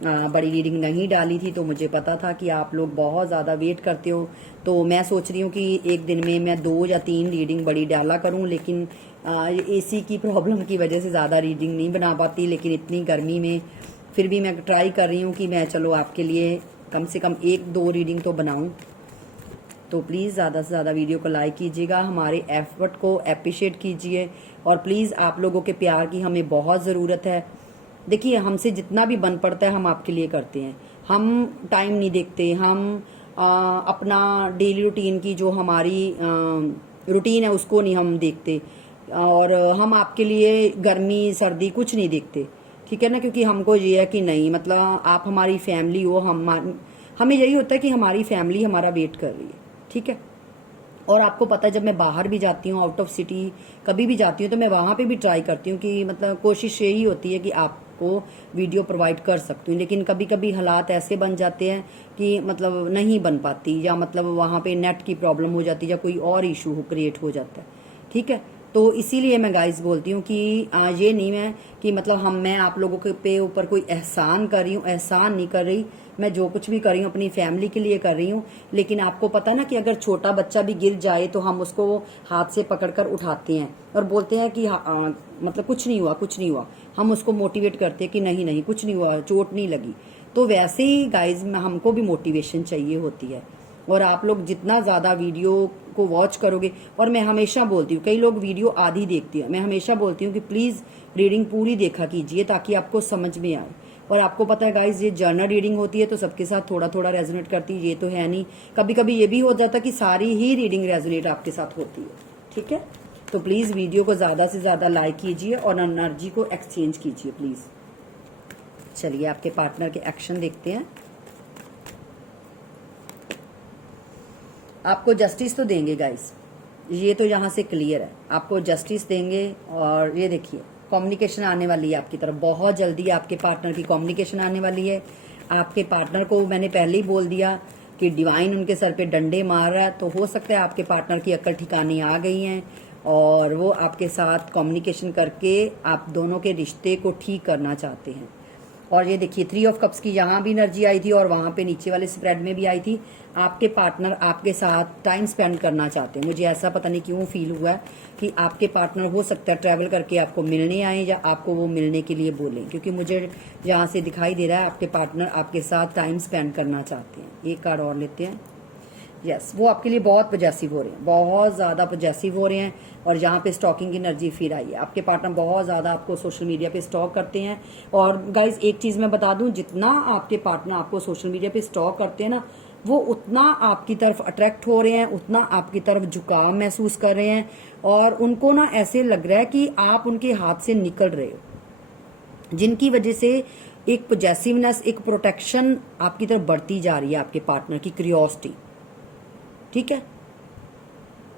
बड़ी रीडिंग नहीं डाली थी, तो मुझे पता था कि आप लोग बहुत ज़्यादा वेट करते हो, तो मैं सोच रही हूँ कि एक दिन में मैं 2 या 3 रीडिंग बड़ी डाला करूँ। लेकिन एसी की प्रॉब्लम की वजह से ज़्यादा रीडिंग नहीं बना पाती, लेकिन इतनी गर्मी में फिर भी मैं ट्राई कर रही हूँ कि मैं चलो आपके लिए कम से कम 1-2 रीडिंग तो बनाऊँ। तो प्लीज़ ज़्यादा से ज़्यादा वीडियो को लाइक कीजिएगा, हमारे एफर्ट को अप्रिशिएट कीजिए, और प्लीज़ आप लोगों के प्यार की हमें बहुत ज़रूरत है। देखिए हमसे जितना भी बन पड़ता है हम आपके लिए करते हैं, हम टाइम नहीं देखते, हम अपना डेली रूटीन की जो हमारी रूटीन है उसको नहीं हम देखते, और हम आपके लिए गर्मी सर्दी कुछ नहीं देखते, ठीक है ना, क्योंकि हमको ये है कि नहीं, मतलब आप हमारी फैमिली हो, हमें यही होता है कि हमारी फैमिली हमारा वेट कर रही है, ठीक है। और आपको पता है जब मैं बाहर भी जाती हूँ, आउट ऑफ सिटी कभी भी जाती हूँ, तो मैं वहाँ पे भी ट्राई करती हूँ कि मतलब कोशिश यही होती है कि आपको वीडियो प्रोवाइड कर सकती हूँ, लेकिन कभी कभी हालात ऐसे बन जाते हैं कि मतलब नहीं बन पाती, या मतलब वहाँ पे नेट की प्रॉब्लम हो जाती है, या कोई और इशू क्रिएट हो जाता है, ठीक है। तो इसीलिए मैं गाइस बोलती हूँ कि ये नहीं है कि मतलब मैं आप लोगों के पे ऊपर कोई एहसान कर रही हूँ, एहसान नहीं कर रही, मैं जो कुछ भी कर रही हूँ अपनी फैमिली के लिए कर रही हूँ। लेकिन आपको पता ना कि अगर छोटा बच्चा भी गिर जाए तो हम उसको हाथ से पकड़कर उठाते हैं और बोलते हैं कि मतलब कुछ नहीं हुआ, कुछ नहीं हुआ, हम उसको मोटिवेट करते हैं कि नहीं नहीं कुछ नहीं हुआ, चोट नहीं लगी। तो वैसे ही गाइज हमको भी मोटिवेशन चाहिए होती है, और आप लोग जितना ज़्यादा वीडियो को वॉच करोगे, और मैं हमेशा बोलती हूँ, कई लोग वीडियो आधी देखती है, मैं हमेशा बोलती हूँ कि प्लीज़ रीडिंग पूरी देखा कीजिए ताकि आपको समझ में आए। और आपको पता है गाइज ये जर्नल रीडिंग होती है तो सबके साथ थोड़ा थोड़ा रेजोनेट करती है, ये तो है नहीं, कभी कभी ये भी हो जाता कि सारी ही रीडिंग रेजोनेट आपके साथ होती है, ठीक है। तो प्लीज़ वीडियो को ज़्यादा से ज़्यादा लाइक कीजिए और एनर्जी को एक्सचेंज कीजिए प्लीज़। चलिए आपके पार्टनर के एक्शन देखते हैं। आपको जस्टिस तो देंगे गाइस, ये तो यहाँ से क्लियर है, आपको जस्टिस देंगे। और ये देखिए कम्युनिकेशन आने वाली है आपकी तरफ, बहुत जल्दी आपके पार्टनर की कम्युनिकेशन आने वाली है। आपके पार्टनर को मैंने पहले ही बोल दिया कि डिवाइन उनके सर पे डंडे मार रहा है, तो हो सकता है आपके पार्टनर की अक्ल ठिकाने आ गई हैं और वो आपके साथ कम्युनिकेशन करके आप दोनों के रिश्ते को ठीक करना चाहते हैं। और ये देखिए 3 ऑफ कप्स की यहाँ भी एनर्जी आई थी और वहाँ पे नीचे वाले स्प्रेड में भी आई थी। आपके पार्टनर आपके साथ टाइम स्पेंड करना चाहते हैं। मुझे ऐसा पता नहीं क्यों फील हुआ है कि आपके पार्टनर हो सकता है ट्रैवल करके आपको मिलने आए या आपको वो मिलने के लिए बोलें, क्योंकि मुझे यहाँ से दिखाई दे रहा है आपके पार्टनर आपके साथ टाइम स्पेंड करना चाहते हैं। एक कार्ड और लेते हैं। यस, वो आपके लिए बहुत पॉजेसिव हो रहे हैं, बहुत ज़्यादा पॉजेसिव हो रहे हैं। और यहाँ पे स्टॉकिंग की एनर्जी फिर आई है। आपके पार्टनर बहुत ज़्यादा आपको सोशल मीडिया पे स्टॉक करते हैं। और गाइज एक चीज़ मैं बता दूं, जितना आपके पार्टनर आपको सोशल मीडिया पे स्टॉक करते हैं ना, वो उतना आपकी तरफ अट्रैक्ट हो रहे हैं, उतना आपकी तरफ झुकाव महसूस कर रहे हैं। और उनको ना ऐसे लग रहा है कि आप उनके हाथ से निकल रहे हो, जिनकी वजह से एक पॉजेसिवनेस, एक प्रोटेक्शन आपकी तरफ बढ़ती जा रही है। आपके पार्टनर की क्यूरियोसिटी, ठीक है।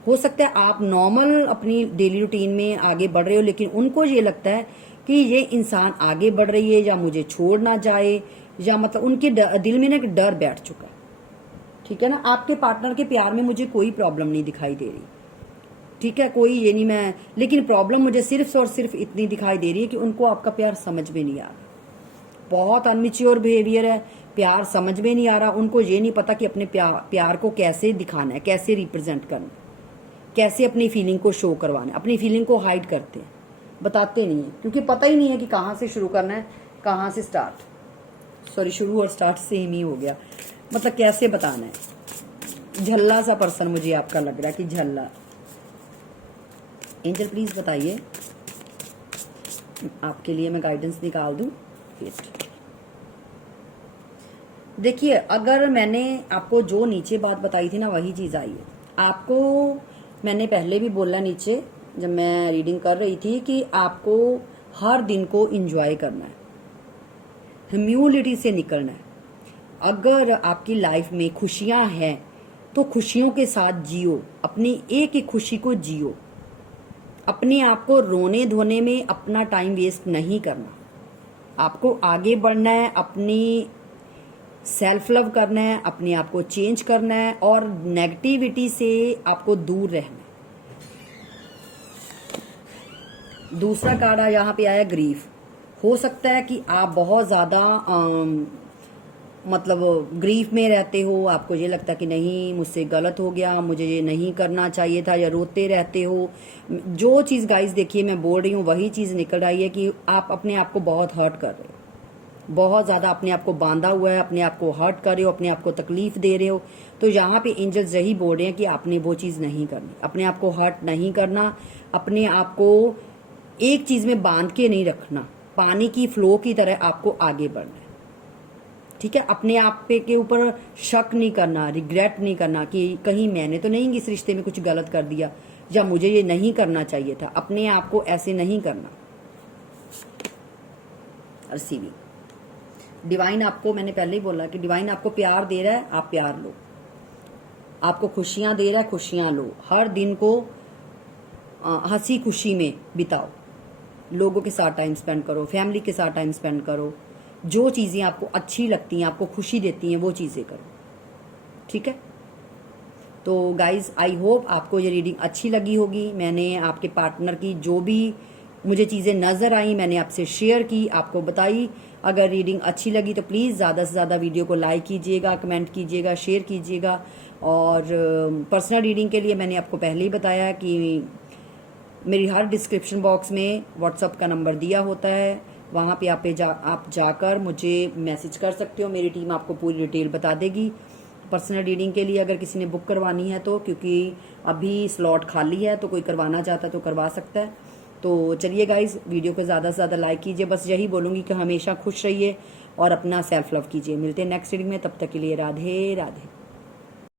हो सकता है आप नॉर्मल अपनी डेली रूटीन में आगे बढ़ रहे हो, लेकिन उनको ये लगता है कि ये इंसान आगे बढ़ रही है या मुझे छोड़ ना जाए, या मतलब उनके दिल में ना एक डर बैठ चुका है, ठीक है ना। आपके पार्टनर के प्यार में मुझे कोई प्रॉब्लम नहीं दिखाई दे रही, ठीक है, कोई ये नहीं मैं, लेकिन प्रॉब्लम मुझे सिर्फ और सिर्फ इतनी दिखाई दे रही है कि उनको आपका प्यार समझ में नहीं आ रहा। बहुत अनमिच्योर बिहेवियर है, प्यार समझ में नहीं आ रहा। उनको ये नहीं पता कि अपने प्यार को कैसे दिखाना है, कैसे रिप्रेजेंट करना है, कैसे अपनी फीलिंग को शो करवाना है। अपनी फीलिंग को हाइड करते हैं, बताते नहीं है, क्योंकि पता ही नहीं है कि कहाँ से शुरू करना है, कहाँ से स्टार्ट। सॉरी, शुरू और स्टार्ट सेम ही हो गया, मतलब कैसे बताना है। झल्ला सा पर्सन मुझे आपका लग रहा है कि झल्ला। एंजल प्लीज बताइए, आपके लिए मैं गाइडेंस निकाल दूं। देखिए, अगर मैंने आपको जो नीचे बात बताई थी ना, वही चीज आई है। आपको मैंने पहले भी बोला नीचे जब मैं रीडिंग कर रही थी कि आपको हर दिन को एंजॉय करना है, ह्यूमिलिटी से निकलना है। अगर आपकी लाइफ में खुशियां हैं तो खुशियों के साथ जियो, अपनी एक एक खुशी को जियो। अपने आप को रोने धोने में अपना टाइम वेस्ट नहीं करना। आपको आगे बढ़ना है, अपनी सेल्फ लव करना है, अपने आप को चेंज करना है और नेगेटिविटी से आपको दूर रहना है। दूसरा कार्ड यहाँ पे आया ग्रीफ। हो सकता है कि आप बहुत ज़्यादा मतलब ग्रीफ में रहते हो, आपको ये लगता है कि नहीं मुझसे गलत हो गया, मुझे ये नहीं करना चाहिए था, या रोते रहते हो। जो चीज़ गाइस देखिए मैं बोल रही हूँ वही चीज़ निकल रही है कि आप अपने आप को बहुत हर्ट कर रहे हो, बहुत ज़्यादा अपने आप को बांधा हुआ है, अपने आप को हर्ट कर रहे हो, अपने आप को तकलीफ दे रहे हो। तो यहाँ पे एंजल्स यही बोल रहे हैं कि आपने वो चीज़ नहीं करनी, अपने आप को हर्ट नहीं करना, अपने आप को एक चीज़ में बांध के नहीं रखना, पानी की फ्लो की तरह आपको आगे बढ़ना है, ठीक है। अपने आप पे के ऊपर शक नहीं करना, रिग्रेट नहीं करना कि कहीं मैंने तो नहीं इस रिश्ते में कुछ गलत कर दिया या मुझे ये नहीं करना चाहिए था। अपने आप को ऐसे नहीं करना। रिसीविंग डिवाइन आपको, मैंने पहले ही बोला कि डिवाइन आपको प्यार दे रहा है, आप प्यार लो। आपको खुशियां दे रहा है, खुशियां लो। हर दिन को हंसी खुशी में बिताओ, लोगों के साथ टाइम स्पेंड करो, फैमिली के साथ टाइम स्पेंड करो। जो चीज़ें आपको अच्छी लगती हैं, आपको खुशी देती हैं, वो चीज़ें करो, ठीक है। तो गाइज आई होप आपको ये रीडिंग अच्छी लगी होगी। मैंने आपके पार्टनर की जो भी मुझे चीज़ें नज़र आई मैंने आपसे शेयर की, आपको बताई। अगर रीडिंग अच्छी लगी तो प्लीज़ ज़्यादा से ज़्यादा वीडियो को लाइक कीजिएगा, कमेंट कीजिएगा, शेयर कीजिएगा। और पर्सनल रीडिंग के लिए मैंने आपको पहले ही बताया कि मेरी हर डिस्क्रिप्शन बॉक्स में व्हाट्सअप का नंबर दिया होता है, वहाँ पे आप जाकर मुझे मैसेज कर सकते हो। मेरी टीम आपको पूरी डिटेल बता देगी पर्सनल रीडिंग के लिए, अगर किसी ने बुक करवानी है तो, क्योंकि अभी स्लॉट खाली है, तो कोई करवाना चाहता है तो करवा सकता है। तो चलिए गाइज, वीडियो को ज़्यादा से ज़्यादा लाइक कीजिए। बस यही बोलूँगी कि हमेशा खुश रहिए और अपना सेल्फ लव कीजिए। मिलते हैं नेक्स्ट रीडिंग में, तब तक के लिए राधे राधे।